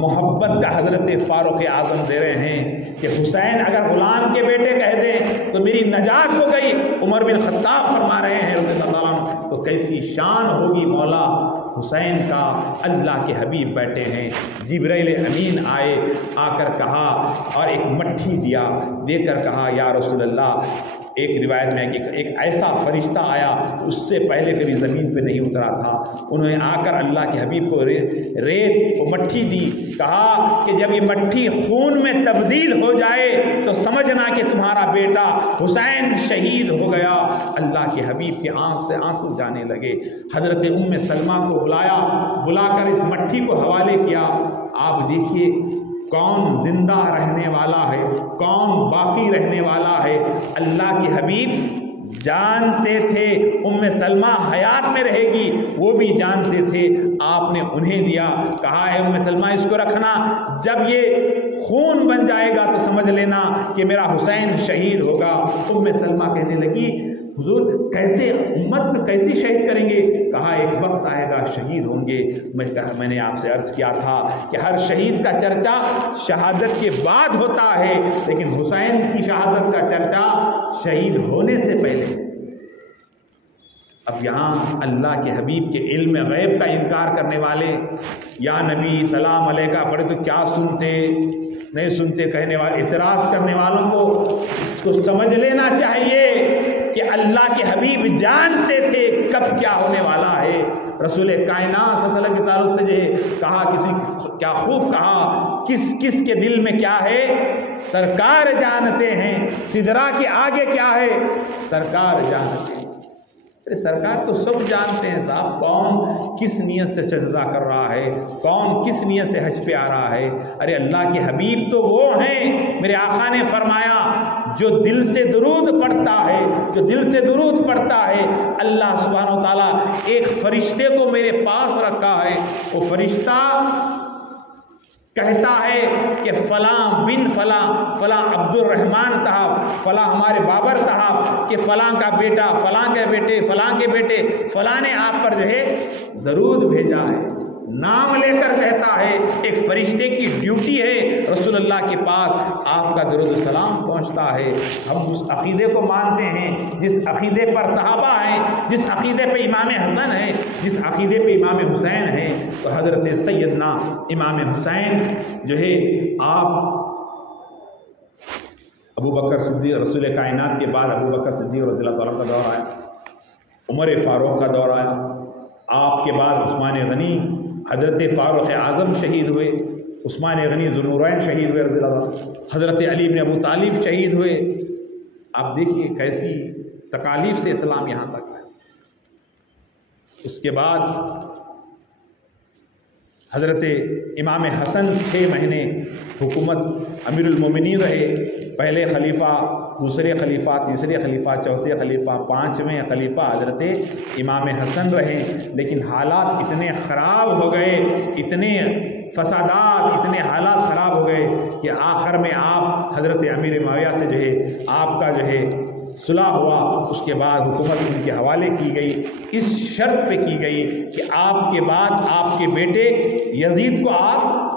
محبت کا حضرت فاروق اعظم دے رہے ہیں کہ حسین اگر غلام کے بیٹے کہہ دیں تو میری نجات ہو گئی۔ عمر بن خطاب فرما رہے ہیں رضی اللہ عنہ، تو کیسی شان ہوگی مولا حسین کا۔ اللہ کے حبیب بیٹھے ہیں، جبرائیل امین آئے، آ کر کہا اور ایک مٹھی دیا، دے کر کہا یا رسول اللہ، ایک روایت میں کہ ایک ایسا فرشتہ آیا اس سے پہلے کبھی زمین پہ نہیں اترا تھا، انہوں نے آ کر اللہ کے حبیب کو ریت کو مٹھی دی، کہا کہ جب یہ مٹھی خون میں تبدیل ہو جائے تو سمجھنا کہ تمہارا بیٹا حسین شہید ہو گیا۔ اللہ کے حبیب کے آنکھ سے آنسو جانے لگے۔ حضرت ام سلمہ کو بلا کر اس مٹھی کو حوالے کیا۔ آپ دیکھیے کون زندہ رہنے والا ہے، کون باقی رہنے والا ہے۔ اللہ کے حبیب جانتے تھے ام سلمہ حیات میں رہے گی، وہ بھی جانتے تھے، آپ نے انہیں دیا، کہا ہے ام سلمہ اس کو رکھنا، جب یہ خون بن جائے گا تو سمجھ لینا کہ میرا حسین شہید ہوگا۔ ام سلمہ کہنے لگی حضور کیسے امت میں کیسے شہید کریں گے؟ کہا ایک وقت آئے گا شہید ہوں گے۔ میں نے آپ سے عرض کیا تھا کہ ہر شہید کا چرچا شہادت کے بعد ہوتا ہے، لیکن حسین کی شہادت کا چرچا شہید ہونے سے پہلے۔ اب یہاں اللہ کے حبیب کے علم غیب کا انکار کرنے والے یا نبی سلام علیکہ پڑھے تو کیا سنتے نہیں سنتے کہنے والے، اعتراض کرنے والوں کو اس کو سمجھ لینا چاہیے کہ اللہ کے حبیب جانتے تھے کب کیا ہونے والا ہے۔ رسول کائنات صلی اللہ علیہ وسلم کے تعلق سے جو ہے کہا، کسی کیا خوب کہا، کس کس کے دل میں کیا ہے سرکار جانتے ہیں، سدرا کے آگے کیا ہے سرکار جانتے ہیں۔ سرکار تو سب جانتے ہیں صاحب، کون کس نیت سے سجدہ کر رہا ہے، کون کس نیت سے حج پہ آ رہا ہے۔ ارے اللہ کے حبیب تو وہ ہیں، میرے آقا نے فرمایا جو دل سے درود پڑھتا ہے، جو دل سے درود پڑھتا ہے، اللہ سبحانہ و تعالیٰ ایک فرشتے کو میرے پاس رکھا ہے، وہ فرشتہ کہتا ہے کہ فلاں بن فلاں، فلاں عبد الرحمن صاحب، فلاں ہمارے بابر صاحب کہ فلاں کا بیٹا، فلاں کے بیٹے، فلاں کے بیٹے، فلاں نے آپ پر جو ہے درود بھیجا ہے، نام لے کر کہتا ہے۔ ایک فرشتے کی ڈیوٹی ہے رسول اللہ کے پاس آپ کا درود و سلام پہنچتا ہے۔ ہم اس عقیدے کو مانتے ہیں جس عقیدے پر صحابہ ہیں، جس عقیدے پہ امام حسن ہے، جس عقیدے پہ امام حسین ہے۔ تو حضرت سیدنا امام حسین جو ہے، آپ ابو بکر صدیق رسول کائنات کے بعد ابو بکر صدیق رضی اللہ تعالیٰ کا دور آیا، عمر فاروق کا دور آیا، آپ کے بعد عثمان غنی، حضرت فاروق اعظم شہید ہوئے، عثمان غنی ذوالنورین شہید ہوئے رضی اللہ عنہ، حضرت علی بن ابو طالب شہید ہوئے۔ آپ دیکھیے کیسی تکالیف سے اسلام یہاں تک ہے۔ اس کے بعد حضرت امام حسن 6 مہینے حکومت امیر المومنین رہے، پہلے خلیفہ، دوسرے خلیفہ، تیسرے خلیفہ، چوتھے خلیفہ، 5ویں خلیفہ حضرت امام حسن رہے، لیکن حالات اتنے خراب ہو گئے، اتنے فسادات، اتنے حالات خراب ہو گئے کہ آخر میں آپ حضرت امیر معاویہ سے جو ہے آپ کا جو ہے صلح ہوا۔ اس کے بعد حکومت ان کے حوالے کی گئی، اس شرط پہ کی گئی کہ آپ کے بعد آپ کے بیٹے یزید کو آپ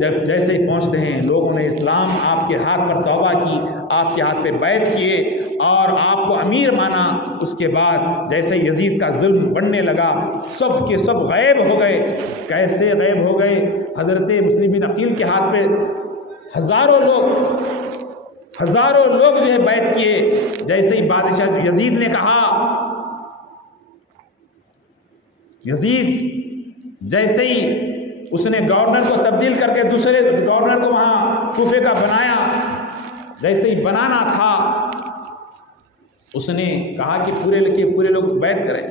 جب جیسے ہی پہنچتے ہیں لوگوں نے اسلام آپ کے ہاتھ پر توبہ کی، آپ کے ہاتھ پہ بیعت کیے اور آپ کو امیر مانا، اس کے بعد جیسے یزید کا ظلم بڑھنے لگا سب کے سب غائب ہو گئے۔ کیسے غائب ہو گئے؟ حضرت مسلم بن عقیل کے ہاتھ پہ ہزاروں لوگ جو ہے بیعت کیے۔ جیسے ہی بادشاہ یزید نے کہا، یزید جیسے ہی اس نے گورنر کو تبدیل کر کے دوسرے گورنر کو وہاں کوفے کا بنایا، جیسے ہی بنانا تھا اس نے کہا کہ پورے لوگ بیعت کریں۔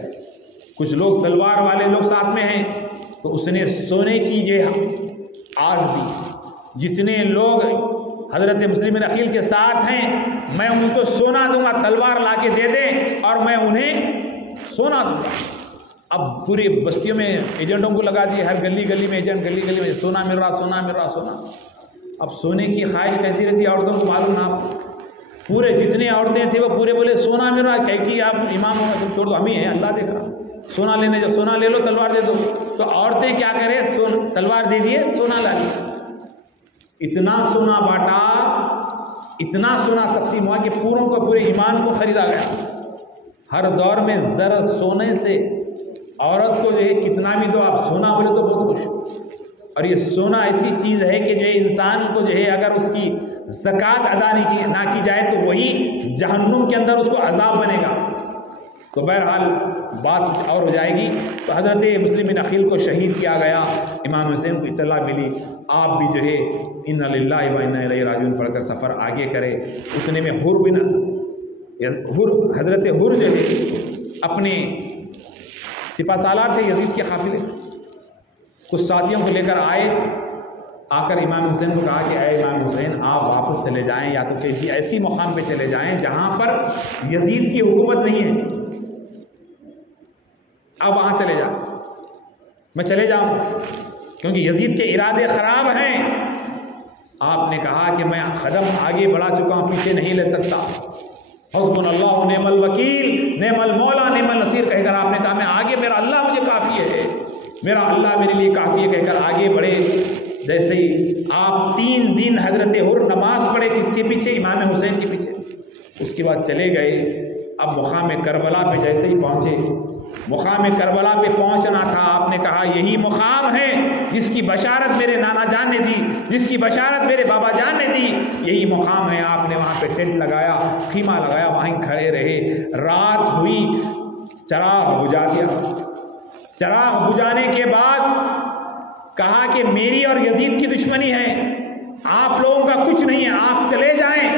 کچھ لوگ تلوار والے لوگ ساتھ میں ہیں، تو اس نے سونے کی یہ آس دی، جتنے لوگ حضرت مسلم بن عقیل کے ساتھ ہیں میں ان کو سونا دوں گا، تلوار لا کے دے دیں اور میں انہیں سونا دوں گا۔ اب پوری بستیوں میں ایجنٹوں کو لگا دیے، ہر گلی گلی میں ایجنٹ، گلی گلی میں سونا مل رہا، سونا مل رہا، سونا۔ اب سونے کی خواہش کیسی رہتی ہے عورتوں کو معلوم نہ، پورے جتنے عورتیں تھے وہ پورے بولے سونا مل رہا، کہہ کہ آپ امام ہونا سب چھوڑ دو، ہم ہی ہیں، اللہ دیکھ رہا، سونا لینے جا، سونا لے لو، تلوار دے دو۔ تو عورتیں کیا کریں، تلوار دے دیے، سونا لا لیا۔ اتنا سونا بانٹا، اتنا سونا تقسیم ہوا کہ پوروں کو پورے ایمان کو خریدا گیا۔ ہر دور میں زر سونے سے عورت کو جو ہے کتنا بھی دو، آپ سونا بولے تو بہت خوش۔ اور یہ سونا ایسی چیز ہے کہ جو انسان کو جو ہے اگر اس کی زکوٰۃ ادا نہ کی جائے تو وہی جہنم کے اندر اس کو عذاب بنے گا۔ تو بہرحال بات کچھ اور ہو جائے گی۔ تو حضرت مسلم بن عقیل کو شہید کیا گیا، امام حسین کو اطلاع ملی، آپ بھی جو ہے انا للہ و انا الیہ راجعون پڑھ کر سفر آگے کرے۔ اتنے میں حضرت حر جو ہے اپنے سپہ سالار تھے یزید کے قافلے، کچھ ساتھیوں کو لے کر آئے، آ کر امام حسین کو کہا کہ اے امام حسین آپ واپس چلے جائیں، یا تو کسی ایسی مقام پہ چلے جائیں جہاں پر یزید کی حکومت نہیں ہے، اب وہاں چلے جاؤ، میں چلے جاؤں کیونکہ یزید کے ارادے خراب ہیں۔ آپ نے کہا کہ میں قدم آگے بڑھا چکا ہوں، پیچھے نہیں لے سکتا۔ حسبنا اللہ نعم الوکیل نعم المولا نعم النصیر کہہ کر آپ نے کہا میں آگے، میرا اللہ مجھے کافی ہے، میرا اللہ میرے لیے کافی ہے کہہ کر آگے بڑھے۔ جیسے ہی آپ 3 دن حضرت حر نماز پڑھے، کس کے پیچھے؟ امام حسین کے پیچھے۔ اس کے بعد چلے گئے۔ اب مقام کربلا پہ جیسے ہی پہنچے، مقام کربلا پہ پہنچنا تھا، آپ نے کہا یہی مقام ہے جس کی بشارت میرے نانا جان نے دی، جس کی بشارت میرے بابا جان نے دی، یہی مقام ہے۔ آپ نے وہاں پہ ٹینٹ لگایا، خیمہ لگایا، وہیں کھڑے رہے۔ رات ہوئی، چراغ بجھا دیا۔ چراغ بجھانے کے بعد کہا کہ میری اور یزید کی دشمنی ہے، آپ لوگوں کا کچھ نہیں ہے، آپ چلے جائیں،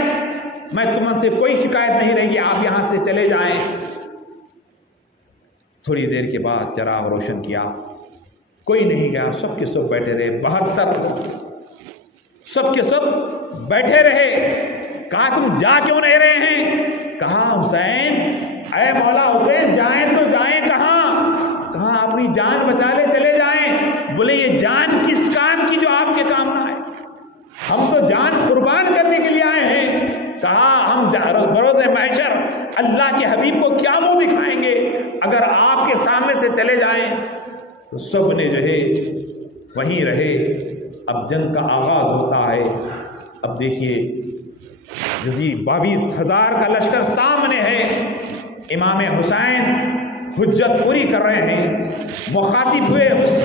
میں تم سے کوئی شکایت نہیں رہے گی، آپ یہاں سے چلے جائیں۔ تھوڑی دیر کے بعد چراغ روشن کیا، کوئی نہیں گیا، سب کے سب بیٹھے رہے، 72 سب کے سب بیٹھے رہے۔ کہا تم جا کیوں نہیں رہے ہیں؟ کہا حسین، اے مولا حسین جائیں تو جائیں کہاں؟ کہا اپنی جان بچا لے چلے جائیں۔ بولے یہ جان کس کام کی جو آپ کے کام نہ آئے؟ ہم تو جان قربان کرنے کے لیے آئے ہیں۔ کہا ہم بروز محشر اللہ کے حبیب کو کیا منہ دکھائیں گے اگر آپ کے سامنے سے چلے جائیں؟ تو سب نے جو ہے وہیں رہے۔ اب جنگ کا آغاز ہوتا ہے۔ اب دیکھیے یزید 22,000 کا لشکر سامنے ہے، امام حسین حجت پوری کر رہے ہیں، مخاطب ہوئے اس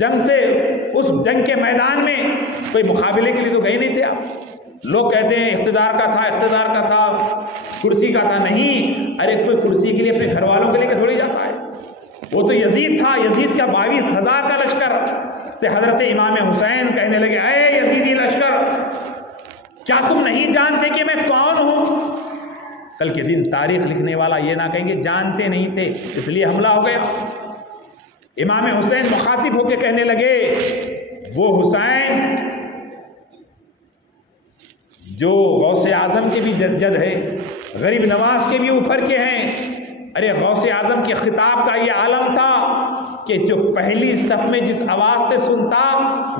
جنگ سے۔ اس جنگ کے میدان میں کوئی مقابلے کے لیے تو گئے نہیں تھے آپ۔ لوگ کہتے ہیں اقتدار کا تھا، کرسی کا تھا، نہیں، ارے کوئی کرسی کے لیے اپنے گھر والوں کے لیے تھوڑی جاتا ہے، وہ تو یزید تھا۔ یزید کا 22,000 کا لشکر سے حضرت امام حسین کہنے لگے اے یزیدی لشکر، کیا تم نہیں جانتے کہ میں کون ہوں؟ کل کے دن تاریخ لکھنے والا یہ نہ کہیں گے جانتے نہیں تھے اس لیے حملہ ہو گیا۔ امام حسین مخاطب ہو کے کہنے لگے وہ حسین جو غوث اعظم کے بھی جد ہے، غریب نواز کے بھی اوپر کے ہیں، ارے غوث اعظم کے خطاب کا یہ عالم تھا کہ جو پہلی صف میں جس آواز سے سنتا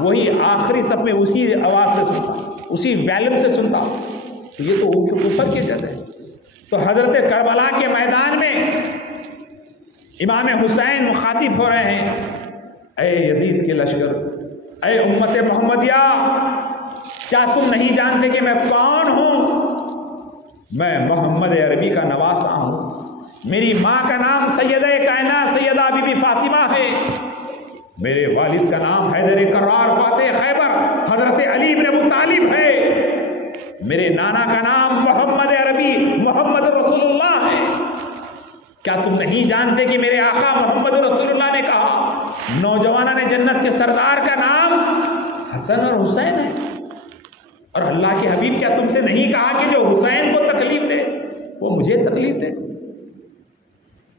وہی آخری صف میں اسی آواز سے سنتا، اسی ویلیوم سے سنتا، تو یہ تو اوپر کے جد ہے۔ تو حضرت کربلا کے میدان میں امام حسین مخاطب ہو رہے ہیں اے یزید کے لشکر، اے امت محمدیہ، کیا تم نہیں جانتے کہ میں کون ہوں؟ میں محمد عربی کا نواسا ہوں۔ میری ماں کا نام سیدہ کائنات سیدہ بی بی فاطمہ ہے۔ میرے والد کا نام حیدر کرار فاتح خیبر حضرت علی بن ابو طالب ہے۔ میرے نانا کا نام محمد عربی محمد رسول اللہ ہے۔ کیا تم نہیں جانتے کہ میرے آقا محمد رسول اللہ نے کہا نوجوانوں نے جنت کے سردار کا نام حسن اور حسین ہے؟ اور اللہ کے حبیب کیا تم سے نہیں کہا کہ جو حسین کو تکلیف دے وہ مجھے تکلیف دے؟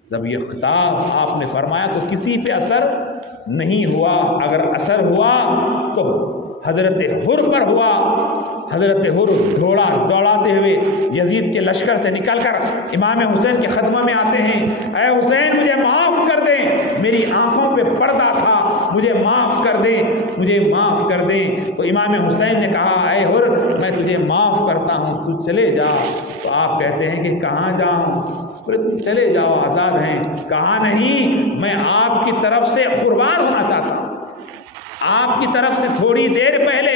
جب یہ خطاب آپ نے فرمایا تو کسی پہ اثر نہیں ہوا، اگر اثر ہوا تو حضرت حر پر ہوا۔ حضرت حر گھوڑا دوڑاتے ہوئے یزید کے لشکر سے نکل کر امام حسین کے خدمہ میں آتے ہیں، اے حسین مجھے معاف کر دیں، میری آنکھوں پہ پردہ تھا، مجھے معاف کر دیں، مجھے معاف کر دیں۔ تو امام حسین نے کہا اے حر میں تجھے معاف کرتا ہوں، تو چلے جا۔ تو آپ کہتے ہیں کہ کہاں جاؤں؟ بولے تم چلے جاؤ، آزاد ہیں۔ کہا نہیں، میں آپ کی طرف سے قربان ہونا چاہتا ہوں۔ آپ کی طرف سے تھوڑی دیر پہلے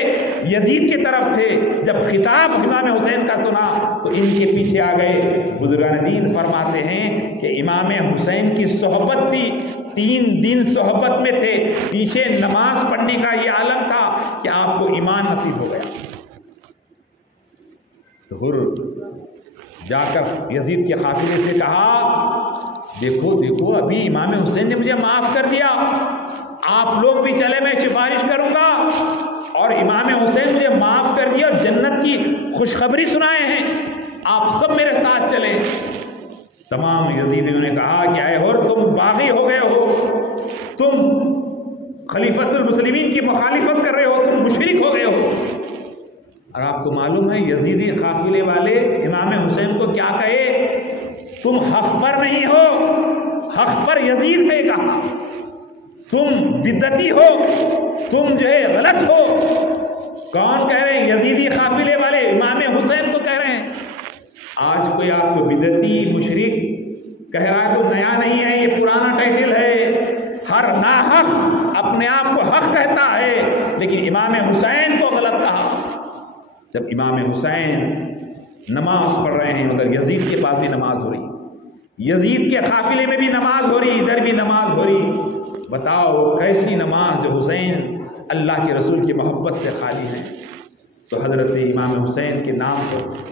یزید کی طرف تھے، جب خطاب امام حسین کا سنا تو ان کے پیچھے آ گئے۔ بزرگان دین فرماتے ہیں کہ امام حسین کی صحبت تھی، 3 دن صحبت میں تھے، پیچھے نماز پڑھنے کا یہ عالم تھا کہ آپ کو ایمان نصیب ہو گیا۔ تو حر جا کر یزید کے قافلے سے کہا دیکھو دیکھو ابھی امام حسین نے مجھے معاف کر دیا، آپ لوگ بھی چلے، میں سفارش کروں گا، اور امام حسین مجھے معاف کر دیا اور جنت کی خوشخبری سنائے ہیں، آپ سب میرے ساتھ چلیں۔ تمام یزیدیوں نے کہا کہ اے حر تم باغی ہو گئے ہو، تم خلیفۃ المسلمین کی مخالفت کر رہے ہو، تم مشرک ہو گئے ہو۔ اور آپ کو معلوم ہے یزیدی قافلے والے امام حسین کو کیا کہے؟ تم حق پر نہیں ہو، حق پر یزید نے کہا، تم بدعتی ہو، تم جو ہے غلط ہو۔ کون کہہ رہے ہیں؟ یزیدی قافلے والے امام حسین کو کہہ رہے ہیں۔ آج کوئی آپ کو بدعتی مشرک کہہ رہا ہے تو نیا نہیں ہے، یہ پرانا ٹائٹل ہے۔ ہر ناحق اپنے آپ کو حق کہتا ہے، لیکن امام حسین کو غلط کہا۔ جب امام حسین نماز پڑھ رہے ہیں، ادھر یزید کے پاس بھی نماز ہو رہی، یزید کے قافلے میں بھی نماز ہو رہی، ادھر بھی نماز ہو رہی۔ بتاؤ کیسی نماز جو حسین اللہ کے رسول کی محبت سے خالی ہے۔ تو حضرت امام حسین کے نام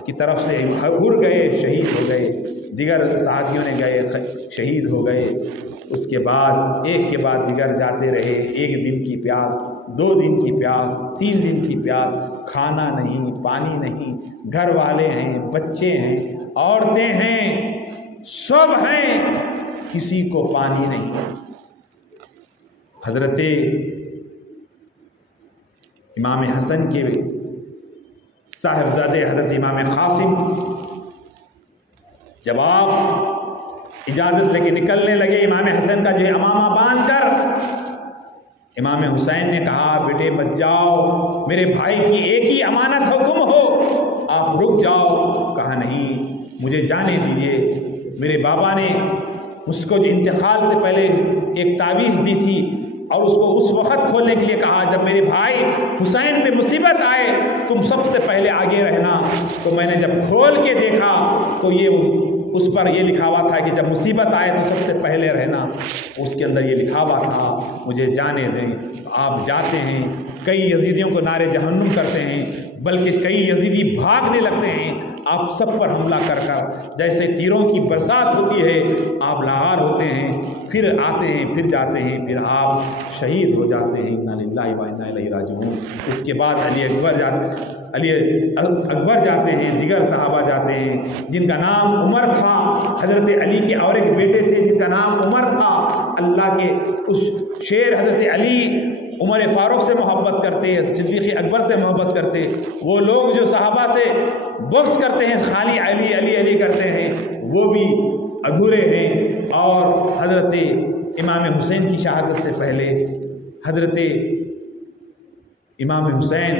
کی طرف سے حر گئے، شہید ہو گئے، دیگر ساتھیوں نے گئے شہید ہو گئے۔ اس کے بعد ایک کے بعد دیگر جاتے رہے، 1 دن کی پیاس، 2 دن کی پیاس، 3 دن کی پیاس، کھانا نہیں، پانی نہیں، گھر والے ہیں، بچے ہیں، عورتیں ہیں، سب ہیں، کسی کو پانی نہیں۔ حضرت امام حسن کے صاحبزادے حضرت امام قاسم جب آپ اجازت لے کے نکلنے لگے امام حسن کا جو ہے امامہ باندھ کر، امام حسین نے کہا بیٹے بچ جاؤ، میرے بھائی کی ایک ہی امانت ہو، تم ہو، آپ رک جاؤ۔ کہا نہیں، مجھے جانے دیجیے، میرے بابا نے اس کو جو انتقال سے پہلے ایک تعویذ دی تھی اور اس کو اس وقت کھولنے کے لیے کہا جب میرے بھائی حسین پہ مصیبت آئے تم سب سے پہلے آگے رہنا۔ تو میں نے جب کھول کے دیکھا تو یہ اس پر یہ لکھا ہوا تھا کہ جب مصیبت آئے تو سب سے پہلے رہنا، اس کے اندر یہ لکھا ہوا تھا مجھے جانے دیں۔ آپ جاتے ہیں، کئی یزیدیوں کو نعرے جہنم کرتے ہیں، بلکہ کئی یزیدی بھاگنے لگتے ہیں، آپ سب پر حملہ کر کر جیسے تیروں کی برسات ہوتی ہے آپ لاغار ہوتے ہیں، پھر آتے ہیں، پھر جاتے ہیں، پھر آپ شہید ہو جاتے ہیں۔ انا للہ و انا الیہ راجعون۔ اس کے بعد علی اکبر جاتے ہیں، دیگر صحابہ جاتے ہیں جن کا نام عمر تھا، حضرت علی کے اور ایک بیٹے تھے جن کا نام عمر تھا۔ اللہ کے اس شیر حضرت علی عمر فاروق سے محبت کرتے، صدیق اکبر سے محبت کرتے، وہ لوگ جو صحابہ سے بغض کرتے ہیں، خالی علی علی علی کرتے ہیں، وہ بھی ادھورے ہیں۔ اور حضرت امام حسین کی شہادت سے پہلے حضرت امام حسین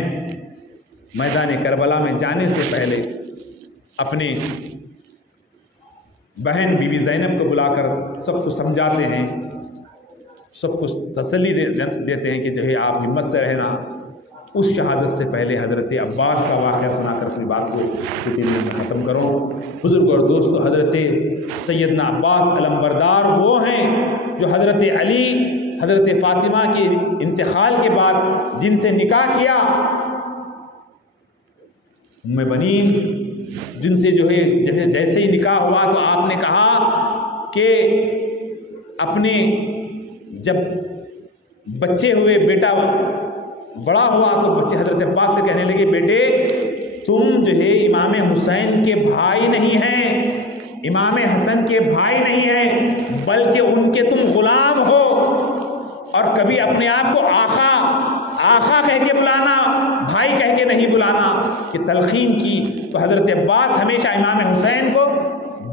میدان کربلا میں جانے سے پہلے اپنے بہن بی بی زینب کو بلا کر سب کو سمجھاتے ہیں سب کچھ تسلی دیتے ہیں کہ جو ہے آپ ہمت سے رہنا۔ اس شہادت سے پہلے حضرت عباس کا واقعہ سنا کر اپنی بات کو کتنی دن میں ختم کروں۔ بزرگ اور دوستو، حضرت سیدنا عباس علمبردار وہ ہیں جو حضرت علی، حضرت فاطمہ کے انتقال کے بعد جن سے نکاح کیا، ام بنین، جن سے جو ہے جیسے ہی نکاح ہوا تو آپ نے کہا کہ اپنے جب بچے ہوئے، بیٹا بڑا ہوا تو بچے حضرت عباس سے کہنے لگے بیٹے تم جو ہے امام حسین کے بھائی نہیں ہیں، امام حسن کے بھائی نہیں ہیں، بلکہ ان کے تم غلام ہو، اور کبھی اپنے آپ کو آقا آقا کہہ کے بلانا، بھائی کہہ کے نہیں بلانا، کہ تلقین کی۔ تو حضرت عباس ہمیشہ امام حسین کو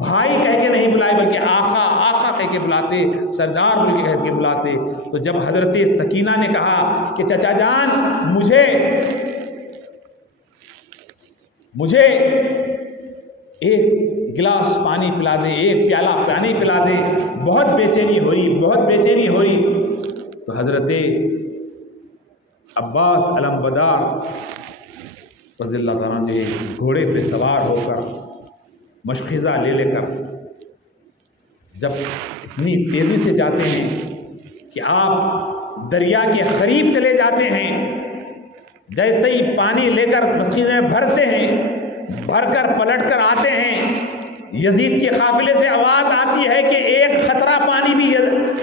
بھائی کہہ کے نہیں بلائے بلکہ آقا آقا کہہ کے بلاتے، سردار بول کے کہہ کے بلاتے۔ تو جب حضرت سکینہ نے کہا کہ چچا جان مجھے ایک گلاس پانی پلا دے، ایک پیالہ پانی پلا دے، بہت بے چینی ہو رہی، تو حضرت عباس علمبردار رضی اللہ تعالیٰ جو گھوڑے پہ سوار ہو کر مشکزہ لے کر جب اتنی تیزی سے جاتے ہیں کہ آپ دریا کے قریب چلے جاتے ہیں، جیسے ہی پانی لے کر مشکزے میں بھرتے ہیں، بھر کر پلٹ کر آتے ہیں، یزید کے قافلے سے آواز آتی ہے کہ ایک خطرہ پانی بھی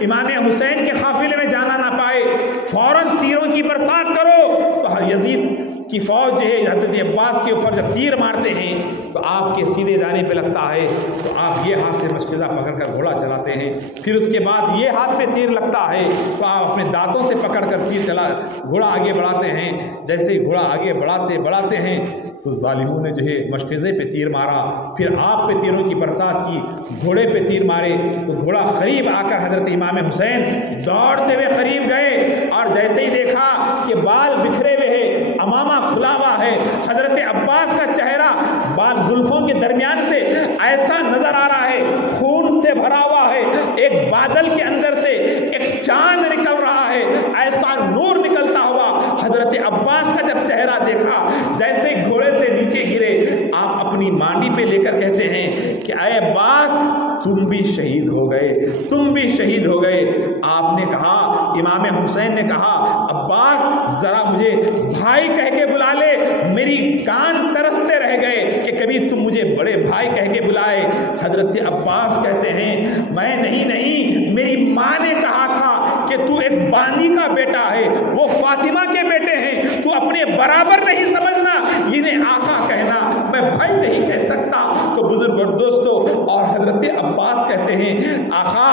امام حسین کے قافلے میں جانا نہ پائے، فوراً تیروں کی برسات کرو۔ تو یزید کی فوج جو ہے حضرت عباس کے اوپر جب تیر مارتے ہیں تو آپ کے سیدھے دانے پہ لگتا ہے، تو آپ یہ ہاتھ سے مشکزہ پکڑ کر گھوڑا چلاتے ہیں، پھر اس کے بعد یہ ہاتھ پہ تیر لگتا ہے تو آپ اپنے دانتوں سے پکڑ کر گھوڑا آگے بڑھاتے ہیں۔ جیسے ہی گھوڑا آگے بڑھاتے ہیں تو ظالموں نے جو ہے مشکزے پہ تیر مارا، پھر آپ پہ تیروں کی برسات کی، گھوڑے پہ تیر مارے، تو گھوڑا قریب آ کر حضرت امام حسین دوڑتے ہوئے قریب گئے، اور جیسے ہی دیکھا کہ بال بکھرے ہوئے ہیں، امامہ کھلا ہوا ہے، حضرت عباس کا چہرہ بال زلفوں کے درمیان سے ایسا نظر آ رہا ہے، خون سے بھرا ہوا ہے، ایک بادل کے اندر سے ایک چاند نکل رہا ہے، ایسا نور نکلتا ہوا حضرت عباس کا جب چہرہ دیکھا، جیسے گھوڑے سے نیچے گرے، آپ اپنی مانڈی پہ لے کر کہتے ہیں کہ اے عباس تم بھی شہید ہو گئے۔ آپ نے کہا، امام حسین نے کہا عباس ذرا مجھے بھائی کہہ کے بلا لے، میری کان ترستے رہ گئے کہ کبھی تم مجھے بڑے بھائی کہہ کے بلائے۔ حضرت عباس کہتے ہیں میں نہیں، میری ماں نے کہا تھا کہ تو ایک بانی کا بیٹا ہے، وہ فاطمہ کے بیٹے ہیں، تو اپنے برابر نہیں سمجھنا، انہیں آقا کہنا، میں بھائی نہیں کہہ سکتا۔ تو بزرگ اور دوستو، اور حضرت عباس کہتے ہیں آقا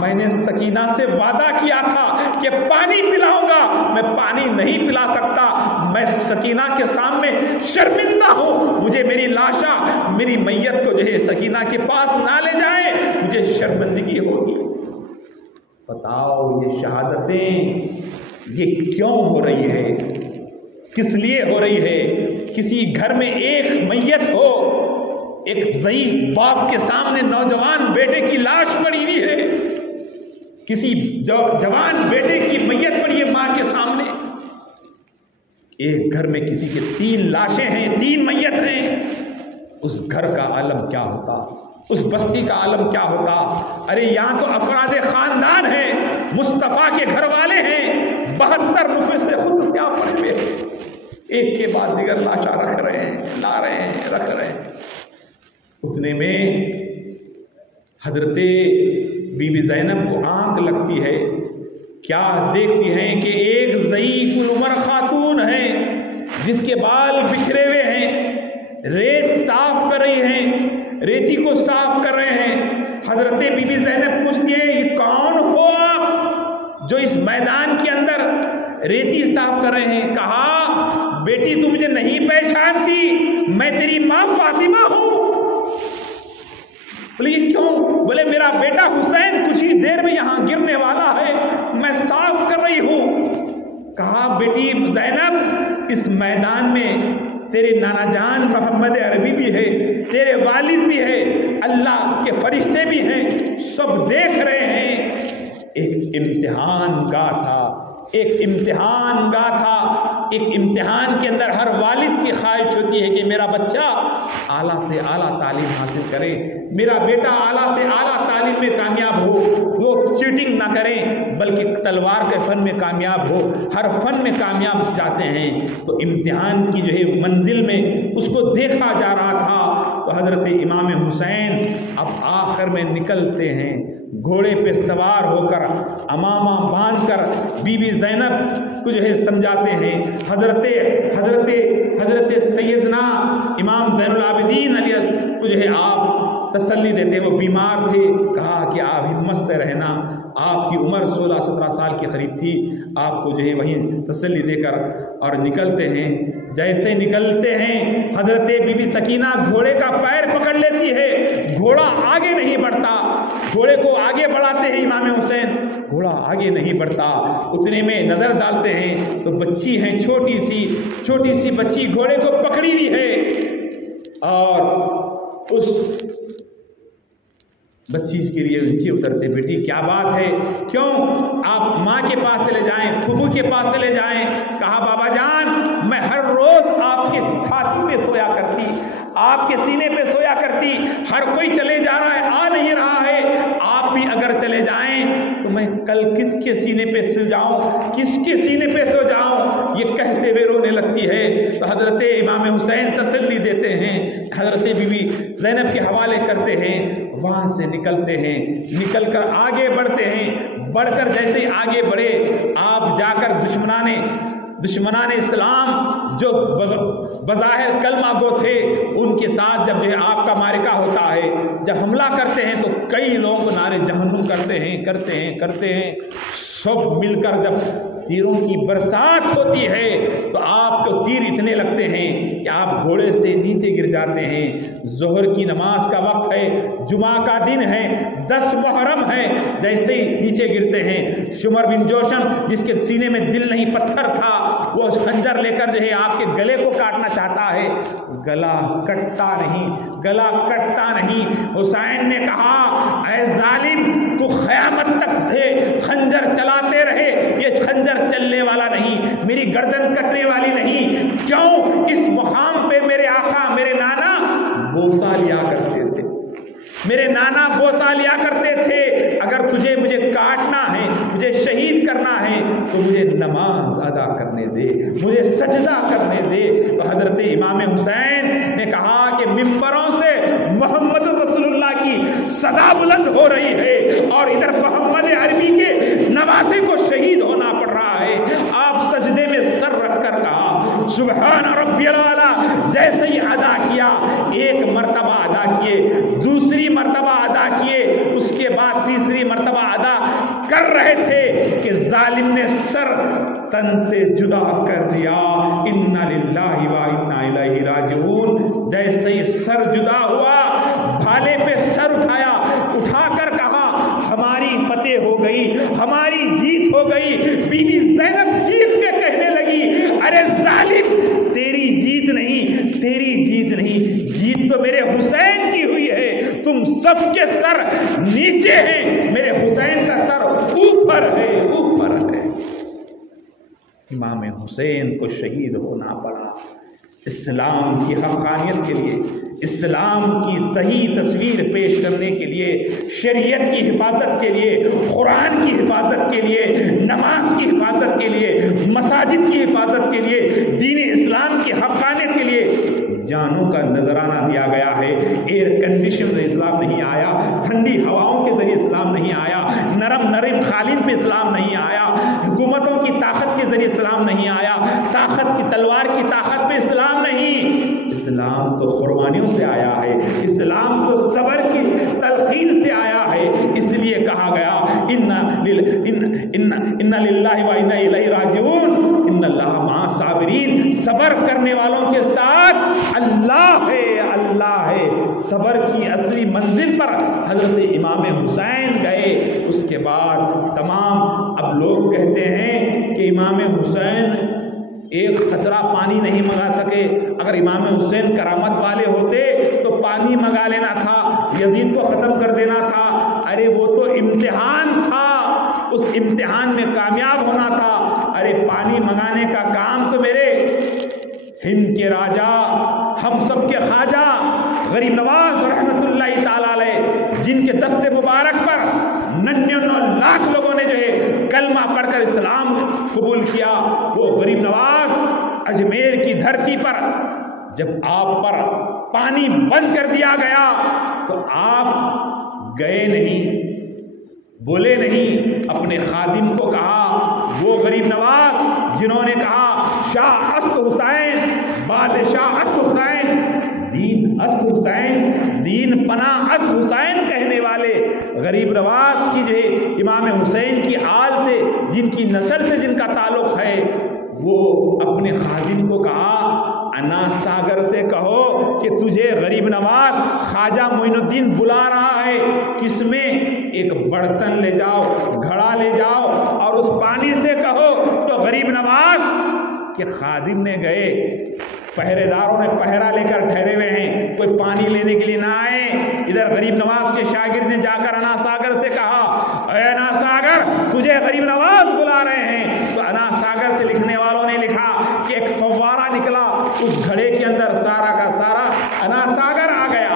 میں نے سکینہ سے وعدہ کیا تھا کہ پانی پلاؤں گا، میں پانی نہیں پلا سکتا، میں سکینہ کے سامنے شرمندہ ہوں، مجھے میری لاشا، میری میت کو جو ہے سکینہ کے پاس نہ لے جائیں، مجھے شرمندگی ہوگی۔ بتاؤ یہ شہادتیں یہ کیوں ہو رہی ہے، کس لیے ہو رہی ہے؟ کسی گھر میں ایک میت ہو، ایک ضعیف باپ کے سامنے نوجوان بیٹے کی لاش پڑی ہوئی ہے، کسی جوان بیٹے کی میت پڑی ہے ماں کے سامنے، ایک گھر میں کسی کے 3 لاشیں ہیں، 3 میت ہیں، اس گھر کا عالم کیا ہوتا، اس بستی کا عالم کیا ہوتا؟ ارے یہاں تو افراد خاندان ہیں، مصطفیٰ کے گھر والے ہیں، 72 نفس سے خود کیا پڑے ہوئے، ایک کے بعد دیگر لاشاں رکھ رہے ہیں، لا رہے ہیں، رکھ رہے ہیں۔ اتنے میں حضرت بی بی زینب کو آنکھ لگتی ہے، کیا دیکھتی ہیں کہ ایک ضعیف العمر خاتون ہے جس کے بال بکھرے ہوئے ہیں، ریت صاف کر رہی ہیں، ریتی کو صاف کر رہے ہیں۔ حضرت بی بی زینب پوچھتی ہے یہ کون ہو آپ جو اس میدان کے اندر ریتی صاف کر رہے ہیں؟ کہا بیٹی تو مجھے نہیں پہچانتی، میں تیری ماں فاطمہ ہوں۔ بولے یہ کیوں؟ بولے میرا بیٹا حسین کچھ ہی دیر میں یہاں گرنے والا ہے، میں صاف کر رہی ہوں۔ کہا بیٹی زینب اس میدان میں تیرے نانا جان محمد عربی بھی ہے، تیرے والد بھی ہے، اللہ کے فرشتے بھی ہیں، سب دیکھ رہے ہیں، ایک امتحان گاہ تھا، ایک امتحان گاہ تھا۔ ایک امتحان کے اندر ہر والد کی خواہش ہوتی ہے کہ میرا بچہ اعلیٰ سے اعلیٰ تعلیم حاصل کرے، میرا بیٹا اعلیٰ سے اعلیٰ تعلیم میں کامیاب ہو، وہ چیٹنگ نہ کریں بلکہ تلوار کے فن میں کامیاب ہو، ہر فن میں کامیاب جاتے ہیں۔ تو امتحان کی جو ہے منزل میں اس کو دیکھا جا رہا تھا۔ تو حضرت امام حسین اب آخر میں نکلتے ہیں، گھوڑے پہ سوار ہو کر امامہ باندھ کر بی بی زینب کو جو ہے سمجھاتے ہیں۔ حضرت سیدنا امام زین العابدین علیہ کو جو ہے آپ تسلی دیتے ہیں، وہ بیمار تھے، کہا کہ آپ ہمت سے رہنا، آپ کی عمر 16-17 سال کے قریب تھی، آپ کو جو ہے وہیں تسلی دے کر اور نکلتے ہیں۔ جیسے نکلتے ہیں حضرت بی بی سکینہ گھوڑے کا پیر پکڑ لیتی ہے، گھوڑا آگے نہیں بڑھتا، گھوڑے کو آگے بڑھاتے ہیں امام حسین، گھوڑا آگے نہیں بڑھتا۔ اتنے میں نظر ڈالتے ہیں تو بچی ہیں، چھوٹی سی بچی گھوڑے کو پکڑی ہوئی ہے، اور اس بچی کے لیے نیچے اترتے، بیٹی کیا بات ہے، کیوں آپ ماں کے پاس چلے جائیں، پھپھو کے پاس چلے جائیں۔ کہا بابا جان میں ہر روز آپ کے چھاتی پہ سویا کرتی، آپ کے سینے پہ سویا کرتی، ہر کوئی چلے جا رہا ہے، آ نہیں رہا ہے، آپ بھی اگر چلے جائیں تو میں کل کس کے سینے پہ سو جاؤں، کس کے سینے پہ سو جاؤں، یہ کہتے ہوئے رونے لگتی ہے۔ تو حضرت امام حسین تسلی دیتے ہیں، حضرت بی بی زینب کے حوالے کرتے ہیں، وہاں سے نکلتے ہیں، نکل کر آگے بڑھتے ہیں، بڑھ کر جیسے ہی آگے بڑھے آپ جا کر دشمنان اسلام جو بظاہر کلمہ گو تھے ان کے ساتھ جب جو ہے آپ کا معرکہ ہوتا ہے، جب حملہ کرتے ہیں تو کئی لوگوں کو نعرے جہنم کرتے ہیں، سب مل کر جب تیروں کی برسات ہوتی ہے تو آپ کو تیر اتنے لگتے ہیں کہ آپ گھوڑے سے نیچے گر جاتے ہیں۔ ظہر کی نماز کا وقت ہے، جمعہ کا دن ہے، 10 محرم ہے، جیسے ہی نیچے گرتے ہیں شمر بن جوشن جس کے سینے میں دل نہیں پتھر تھا، وہ خنجر لے کر جو ہے آپ کے گلے کو کاٹنا چاہتا ہے، گلا کٹتا نہیں۔ حسین نے کہا اے ظالم تو قیامت تک تھے خنجر چلاتے رہے، یہ خنجر چلنے والا نہیں، میری گردن کٹنے والی نہیں۔ کیوں؟ اس مقام پہ میرے آقا میرے نانا بوسہ لیا کرتے تھے، میرے نانا بوسہ لیا کرتے تھے، اگر مجھے کاٹنا ہے، مجھے شہید کرنا ہے تو مجھے نماز ادا کرنے دے، مجھے سجدہ کرنے دے۔ تو حضرت امام حسین نے کہا کہ ممبروں سے محمد رسول اللہ کی صدا بلند ہو رہی ہے اور ادھر محمد عربی کے نواسے کو شہید ہونا پڑ رہا ہے۔ آپ سجدے میں سر رکھ کر کہا سبحان ربی الاعلی، جیسے ہی ادا کیا، ایک مرتبہ ادا کیے، دوسری مرتبہ ادا کیے، اس کے بعد تیسری مرتبہ ادا کر رہے تھے کہ ظالم نے سر تن سے جدا کر دیا۔ انا للہ و انا الیہ راجعون۔ جیسے ہی سر جدا ہوا، بھالے پہ سر اٹھا کر کہا ہماری فتح ہو گئی، ہماری جیت ہو گئی۔ بی بی زینب چیخ کے کہنے لگی ارے ظالم تیری جیت نہیں، جیت تو میرے حسین کی ہوئی ہے، تم سب کے سر نیچے ہیں، میرے حسین کا سر اوپر ہے۔ امام حسین کو شہید ہونا پڑا اسلام کی حقانیت کے لیے، اسلام کی صحیح تصویر پیش کرنے کے لیے، شریعت کی حفاظت کے لیے، قرآن کی حفاظت کے لیے، نماز کی حفاظت کے لیے، مساجد کی حفاظت کے لیے، دین اسلام کی حقانیت کے لیے جانوں کا نذرانہ دیا گیا ہے۔ ایئر کنڈیشن میں اسلام نہیں آیا، ٹھنڈی ہواؤں کے ذریعے اسلام نہیں آیا، نرم قالین پہ اسلام نہیں آیا، حکومتوں کی طاقت کے ذریعے اسلام نہیں آیا، طاقت کی تلوار کی طاقت پہ اسلام نہیں، اسلام تو قربانیوں سے آیا ہے، اسلام تو صبر کی تلقین سے آیا ہے۔ اس لیے کہا گیا انا للہ و انا الیہ راجعون، ان اللہ مع صابرین، صبر کرنے والوں کے ساتھ اللہ ہے۔ صبر کی اصلی منزل پر حضرت امام حسین گئے۔ اس کے بعد تمام اب لوگ کہتے ہیں کہ امام حسین ایک قطرہ پانی نہیں منگا سکے، اگر امام حسین کرامت والے ہوتے تو پانی منگا لینا تھا، یزید کو ختم کر دینا تھا۔ ارے وہ تو امتحان تھا، اس امتحان میں کامیاب ہونا تھا۔ ارے پانی منگانے کا کام تو میرے ہند کے راجا، ہم سب کے خواجہ غریب نواز رحمۃ اللہ تعالی علیہ، جن کے دست مبارک پر 99 لاکھ لوگوں نے جو ہے کلمہ پڑھ کر اسلام قبول کیا، وہ غریب نواز اجمیر کی دھرتی پر جب آپ پر پانی بند کر دیا گیا تو آپ گئے نہیں، بولے نہیں، اپنے خادم کو کہا، وہ غریب نواز جنہوں نے کہا شاہ است حسین، بادشاہ است حسین، دین است حسین، دین پناہ است حسین کہنے والے غریب نواز کی جو ہے امام حسین کی آل سے، جن کی نسل سے جن کا تعلق ہے، وہ اپنے خادم کو کہا انا ساگر سے کہو کہ تجھے غریب نواز خواجہ معین الدین بلا رہا ہے، کس میں؟ ایک برتن لے جاؤ، گھڑا لے جاؤ اور اس پانی سے کہو۔ تو غریب نواز کے خادم نے گئے، پہرے داروں نے پہرا لے کر ٹھہرے ہوئے ہیں، کوئی پانی لینے کے لیے نہ آئے۔ ادھر غریب نواز کے شاگرد نے جا کر انا ساگر سے کہا اے انا ساگر تجھے غریب نواز بلا رہے ہیں۔ تو انا ساگر سے لکھنے والوں نے لکھا کہ ایک فوارہ نکلا، اس گھڑے کے اندر سارا کا سارا انا ساگر آ گیا،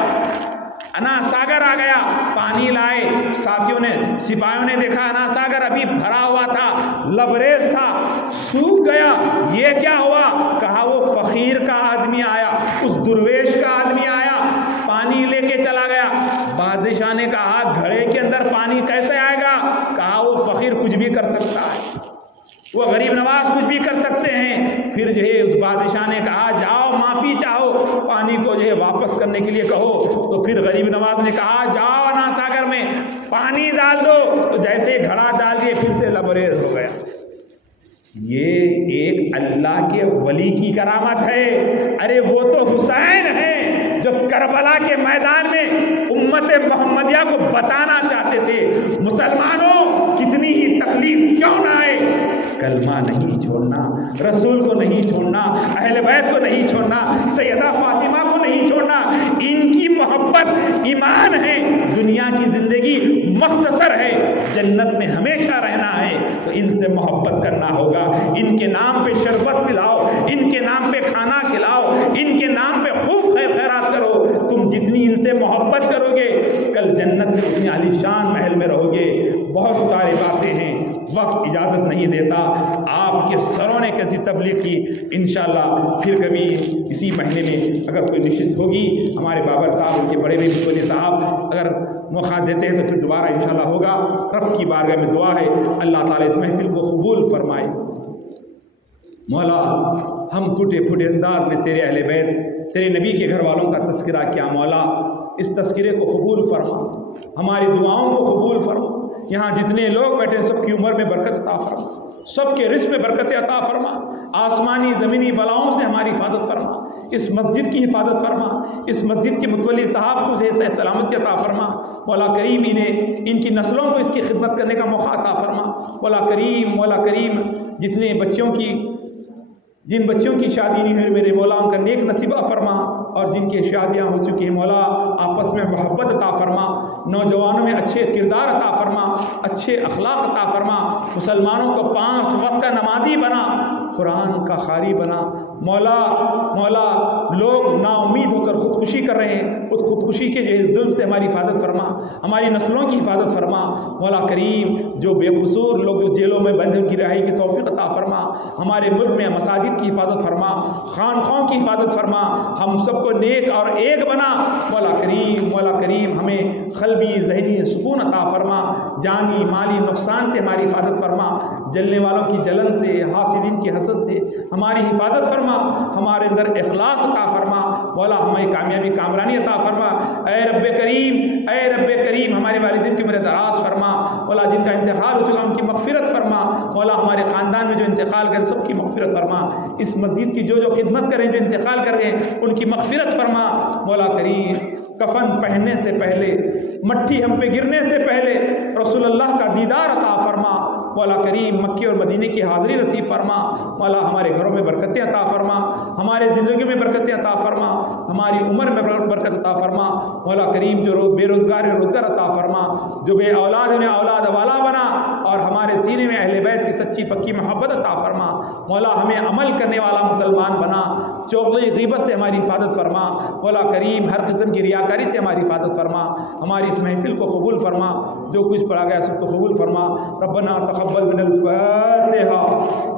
انا ساگر آ گیا، پانی لائے۔ ساتھیوں نے، سپاہیوں نے دیکھا انا ساگر ابھی بھرا ہوا تھا، لبریز تھا، سوکھ گیا، یہ کیا ہوا؟ کہا وہ فقیر کا آدمی آیا، اس درویش کا آدمی آیا، پانی لے کے چلا گیا۔ بادشاہ نے کہا گھڑے کے اندر پانی کیسے آئے گا؟ کہا وہ فقیر کچھ بھی کر سکتا ہے، وہ غریب نواز کچھ بھی کر سکتے ہیں۔ پھر جو ہے اس بادشاہ نے کہا جاؤ معافی چاہو، پانی کو جو ہے واپس کرنے کے لیے کہو۔ تو پھر غریب نواز نے کہا جاؤ انا ساگر میں پانی ڈال دو، تو جیسے گھڑا ڈال دیے پھر سے لبریز ہو گیا۔ یہ ایک اللہ کے ولی کی کرامت ہے۔ ارے وہ تو حسین ہے جو کربلا کے میدان میں امت محمدیہ کو بتانا چاہتے تھے مسلمانوں کتنی ہی تکلیف کیوں نہ آئے، کلمہ نہیں چھوڑنا، رسول کو نہیں چھوڑنا، اہل بیت کو نہیں چھوڑنا، سیدہ فاطمہ کو نہیں چھوڑنا۔ ان کی محبت ایمان ہے، دنیا کی زندگی مختصر ہے، جنت میں ہمیشہ رہنا ہے، تو ان سے محبت کرنا ہوگا۔ ان کے نام پہ شربت پلاؤ، ان کے نام پہ کھانا کھلاؤ، ان کے نام پہ خوب خیر خیرات کرو۔ تم جتنی ان سے محبت کرو گے کل جنت میں اتنی عالی شان محل میں رہو گے۔ بہت ساری باتیں ہیں، وقت اجازت نہیں دیتا۔ آپ کے سروں نے کیسی تبلیغ کی، انشاءاللہ پھر کبھی اسی مہینے میں اگر کوئی نشست ہوگی، ہمارے بابر صاحب، ان کے بڑے بھائی متولی صاحب اگر موقع دیتے ہیں تو پھر دوبارہ انشاءاللہ ہوگا۔ رب کی بارگاہ میں دعا ہے اللہ تعالیٰ اس محفل کو قبول فرمائے۔ مولا ہم ٹوٹے پھوٹے انداز میں تیرے اہل بیت، تیرے نبی کے گھر والوں کا تذکرہ کیا، مولا اس تذکرے کو قبول فرما، ہماری دعاؤں کو قبول فرما۔ یہاں جتنے لوگ بیٹھے ہیں سب کی عمر میں برکت عطا فرما، سب کے رزق میں برکت عطا فرما، آسمانی زمینی بلاؤں سے ہماری حفاظت فرما، اس مسجد کی حفاظت فرما، اس مسجد کے متولی صاحب کو جو ہے سلامتی عطا فرما۔ مولا کریم انہیں ان کی نسلوں کو اس کی خدمت کرنے کا موقع عطا فرما۔ مولا کریم جتنے بچوں کی، جن بچوں کی شادی نہیں ہوئی میرے مولا ان کا نیک نصیبہ فرما، اور جن کی شادیاں ہو چکی ہیں مولا آپس میں محبت عطا فرما، نوجوانوں میں اچھے کردار عطا فرما، اچھے اخلاق عطا فرما، مسلمانوں کو 5 وقت کا نمازی بنا، قرآن کا قاری بنا۔ مولا لوگ نا امید ہو کر خودکشی کر رہے ہیں، اس خودکشی کے جو ظلم سے ہماری حفاظت فرما، ہماری نسلوں کی حفاظت فرما۔ مولا کریم جو بے قصور لوگ جیلوں میں بند ہیں ان کی رہائی کی توفیق عطا فرما، ہمارے ملک میں مساجد کی حفاظت فرما، خانقاہوں کی حفاظت فرما، ہم سب کو نیک اور ایک بنا۔ مولا کریم ہمیں قلبی ذہنی سکون عطا فرما، جانی مالی نقصان سے ہماری حفاظت فرما، جلنے والوں کی جلن سے، حاسدین کی حسد سے ہماری حفاظت فرما، ہمارے اندر اخلاص عطا فرما، مولا ہماری کامیابی کامرانی عطا فرما۔ اے رب کریم ہمارے والدین کی عمر دراز فرما، مولا جن کا انتقال ہو چکا ان کی مغفرت فرما، مولا ہمارے خاندان میں جو انتقال کرے سب کی مغفرت فرما، اس مسجد کی جو خدمت کریں جو انتقال کر رہے ہیں ان کی مغفرت فرما۔ مولا کریم کفن پہننے سے پہلے، مٹی ہم پہ گرنے سے پہلے رسول اللہ کا دیدار عطا فرما، مولا کریم مکے اور مدینے کی حاضری نصیب فرما، مولا ہمارے گھروں میں برکتیں عطا فرما، ہمارے زندگیوں میں برکتیں عطا فرما، ہماری عمر میں برکت عطا فرما، مولا کریم جو بے روزگار ہیں روزگار عطا فرما، جو بے اولاد انہیں اولاد والا بنا، اور ہمارے سینے میں اہل بیت کی سچی پکی محبت عطا فرما، مولا ہمیں عمل کرنے والا مسلمان بنا، چغلی غیبت سے ہماری حفاظت فرما، مولا کریم ہر قسم کی ریاکاری سے ہماری حفاظت فرما، ہماری اس محفل کو قبول فرما، جو کچھ پڑھا گیا سب کو قبول فرما۔ ربنا تقبل من الفاتحہ۔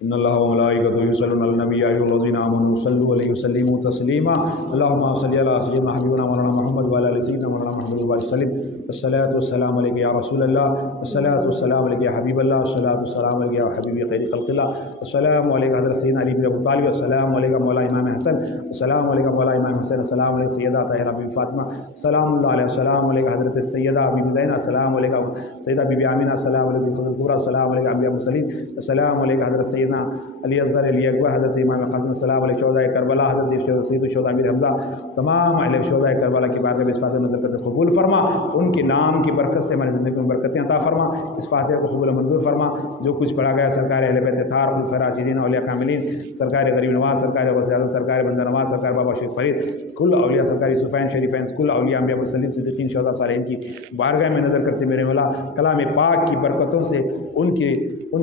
ان اللہ و ملائکتہ یصلون علی النبی یا ایھا الذین آمنوا صلوا علیہ وسلموا تسلیما اللهم صل علی سیدنا حبیبنا مولانا محمد وعلی آل سیدنا مولانا محمد وسلم الصلاۃ والسلام علیک یا رسول اللہ، الصلاۃ والسلام علیک یا حبیب اللہ، الصلاۃ والسلام علیک یا حبیب خیر خلق اللہ، السلام علیک حضرت سیدنا علی بن ابی طالب، السلام علیک مولا امام حسن، السلام علیک مولا امام حسین، السلام علیک سیدہ طاہرہ بی فاطمہ سلام اللہ علیہ، السلام علیک حضرت سیدہ بی زینب، السلام علیک سیدہ بی آمینہ، السلام علیک الکبریٰ، السلام علیک انبیاء مرسلین، السلام علیک حضرت سیدنا علی اصغر علی اکبر، حضرت امام قاسم، السلام علیک شہداء کربلا، حضرت سید الشہداء امیر حمزہ، تمام اہل شہداء کربلا کی بارگاہ میں اس فاتحہ نظر کرتے قبول فرما، ان کے نام کی برکت سے ہماری زندگی میں برکتیں عطا فرما، اس فاتحہ کو قبول منظور فرما، جو کچھ پڑھا گیا سرکار اہل بیت اطہار الفراجدین اولیاء کاملین، سرکار غریب نواز، سرکار غوث اعظم، سرکار بندہ نواز، سرکار بابا شیخ فرید، کل اولیاء سرکار یوسفین شریفین، کل اولیاء انبیاء مرسلین صدیقین شہداء صالحین کی بارگاہ میں نظر کرتے میرے مولا کلام پاک کی برکتوں سے ان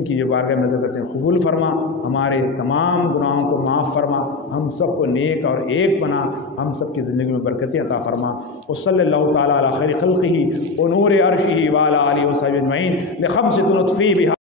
کی جو بارگاہ میں نظر کرتے ہیں قبول فرما، ہمارے تمام گناہوں کو معاف فرما، ہم سب کو نیک اور ایک بنا، ہم سب کی زندگی میں برکتیں عطا فرما، وصلی اللہ تعالیٰ علی خیر خلقہ و نور عرشہ وعلی آلہ وصحبہ اجمعین لخمسۃ نطفی بہا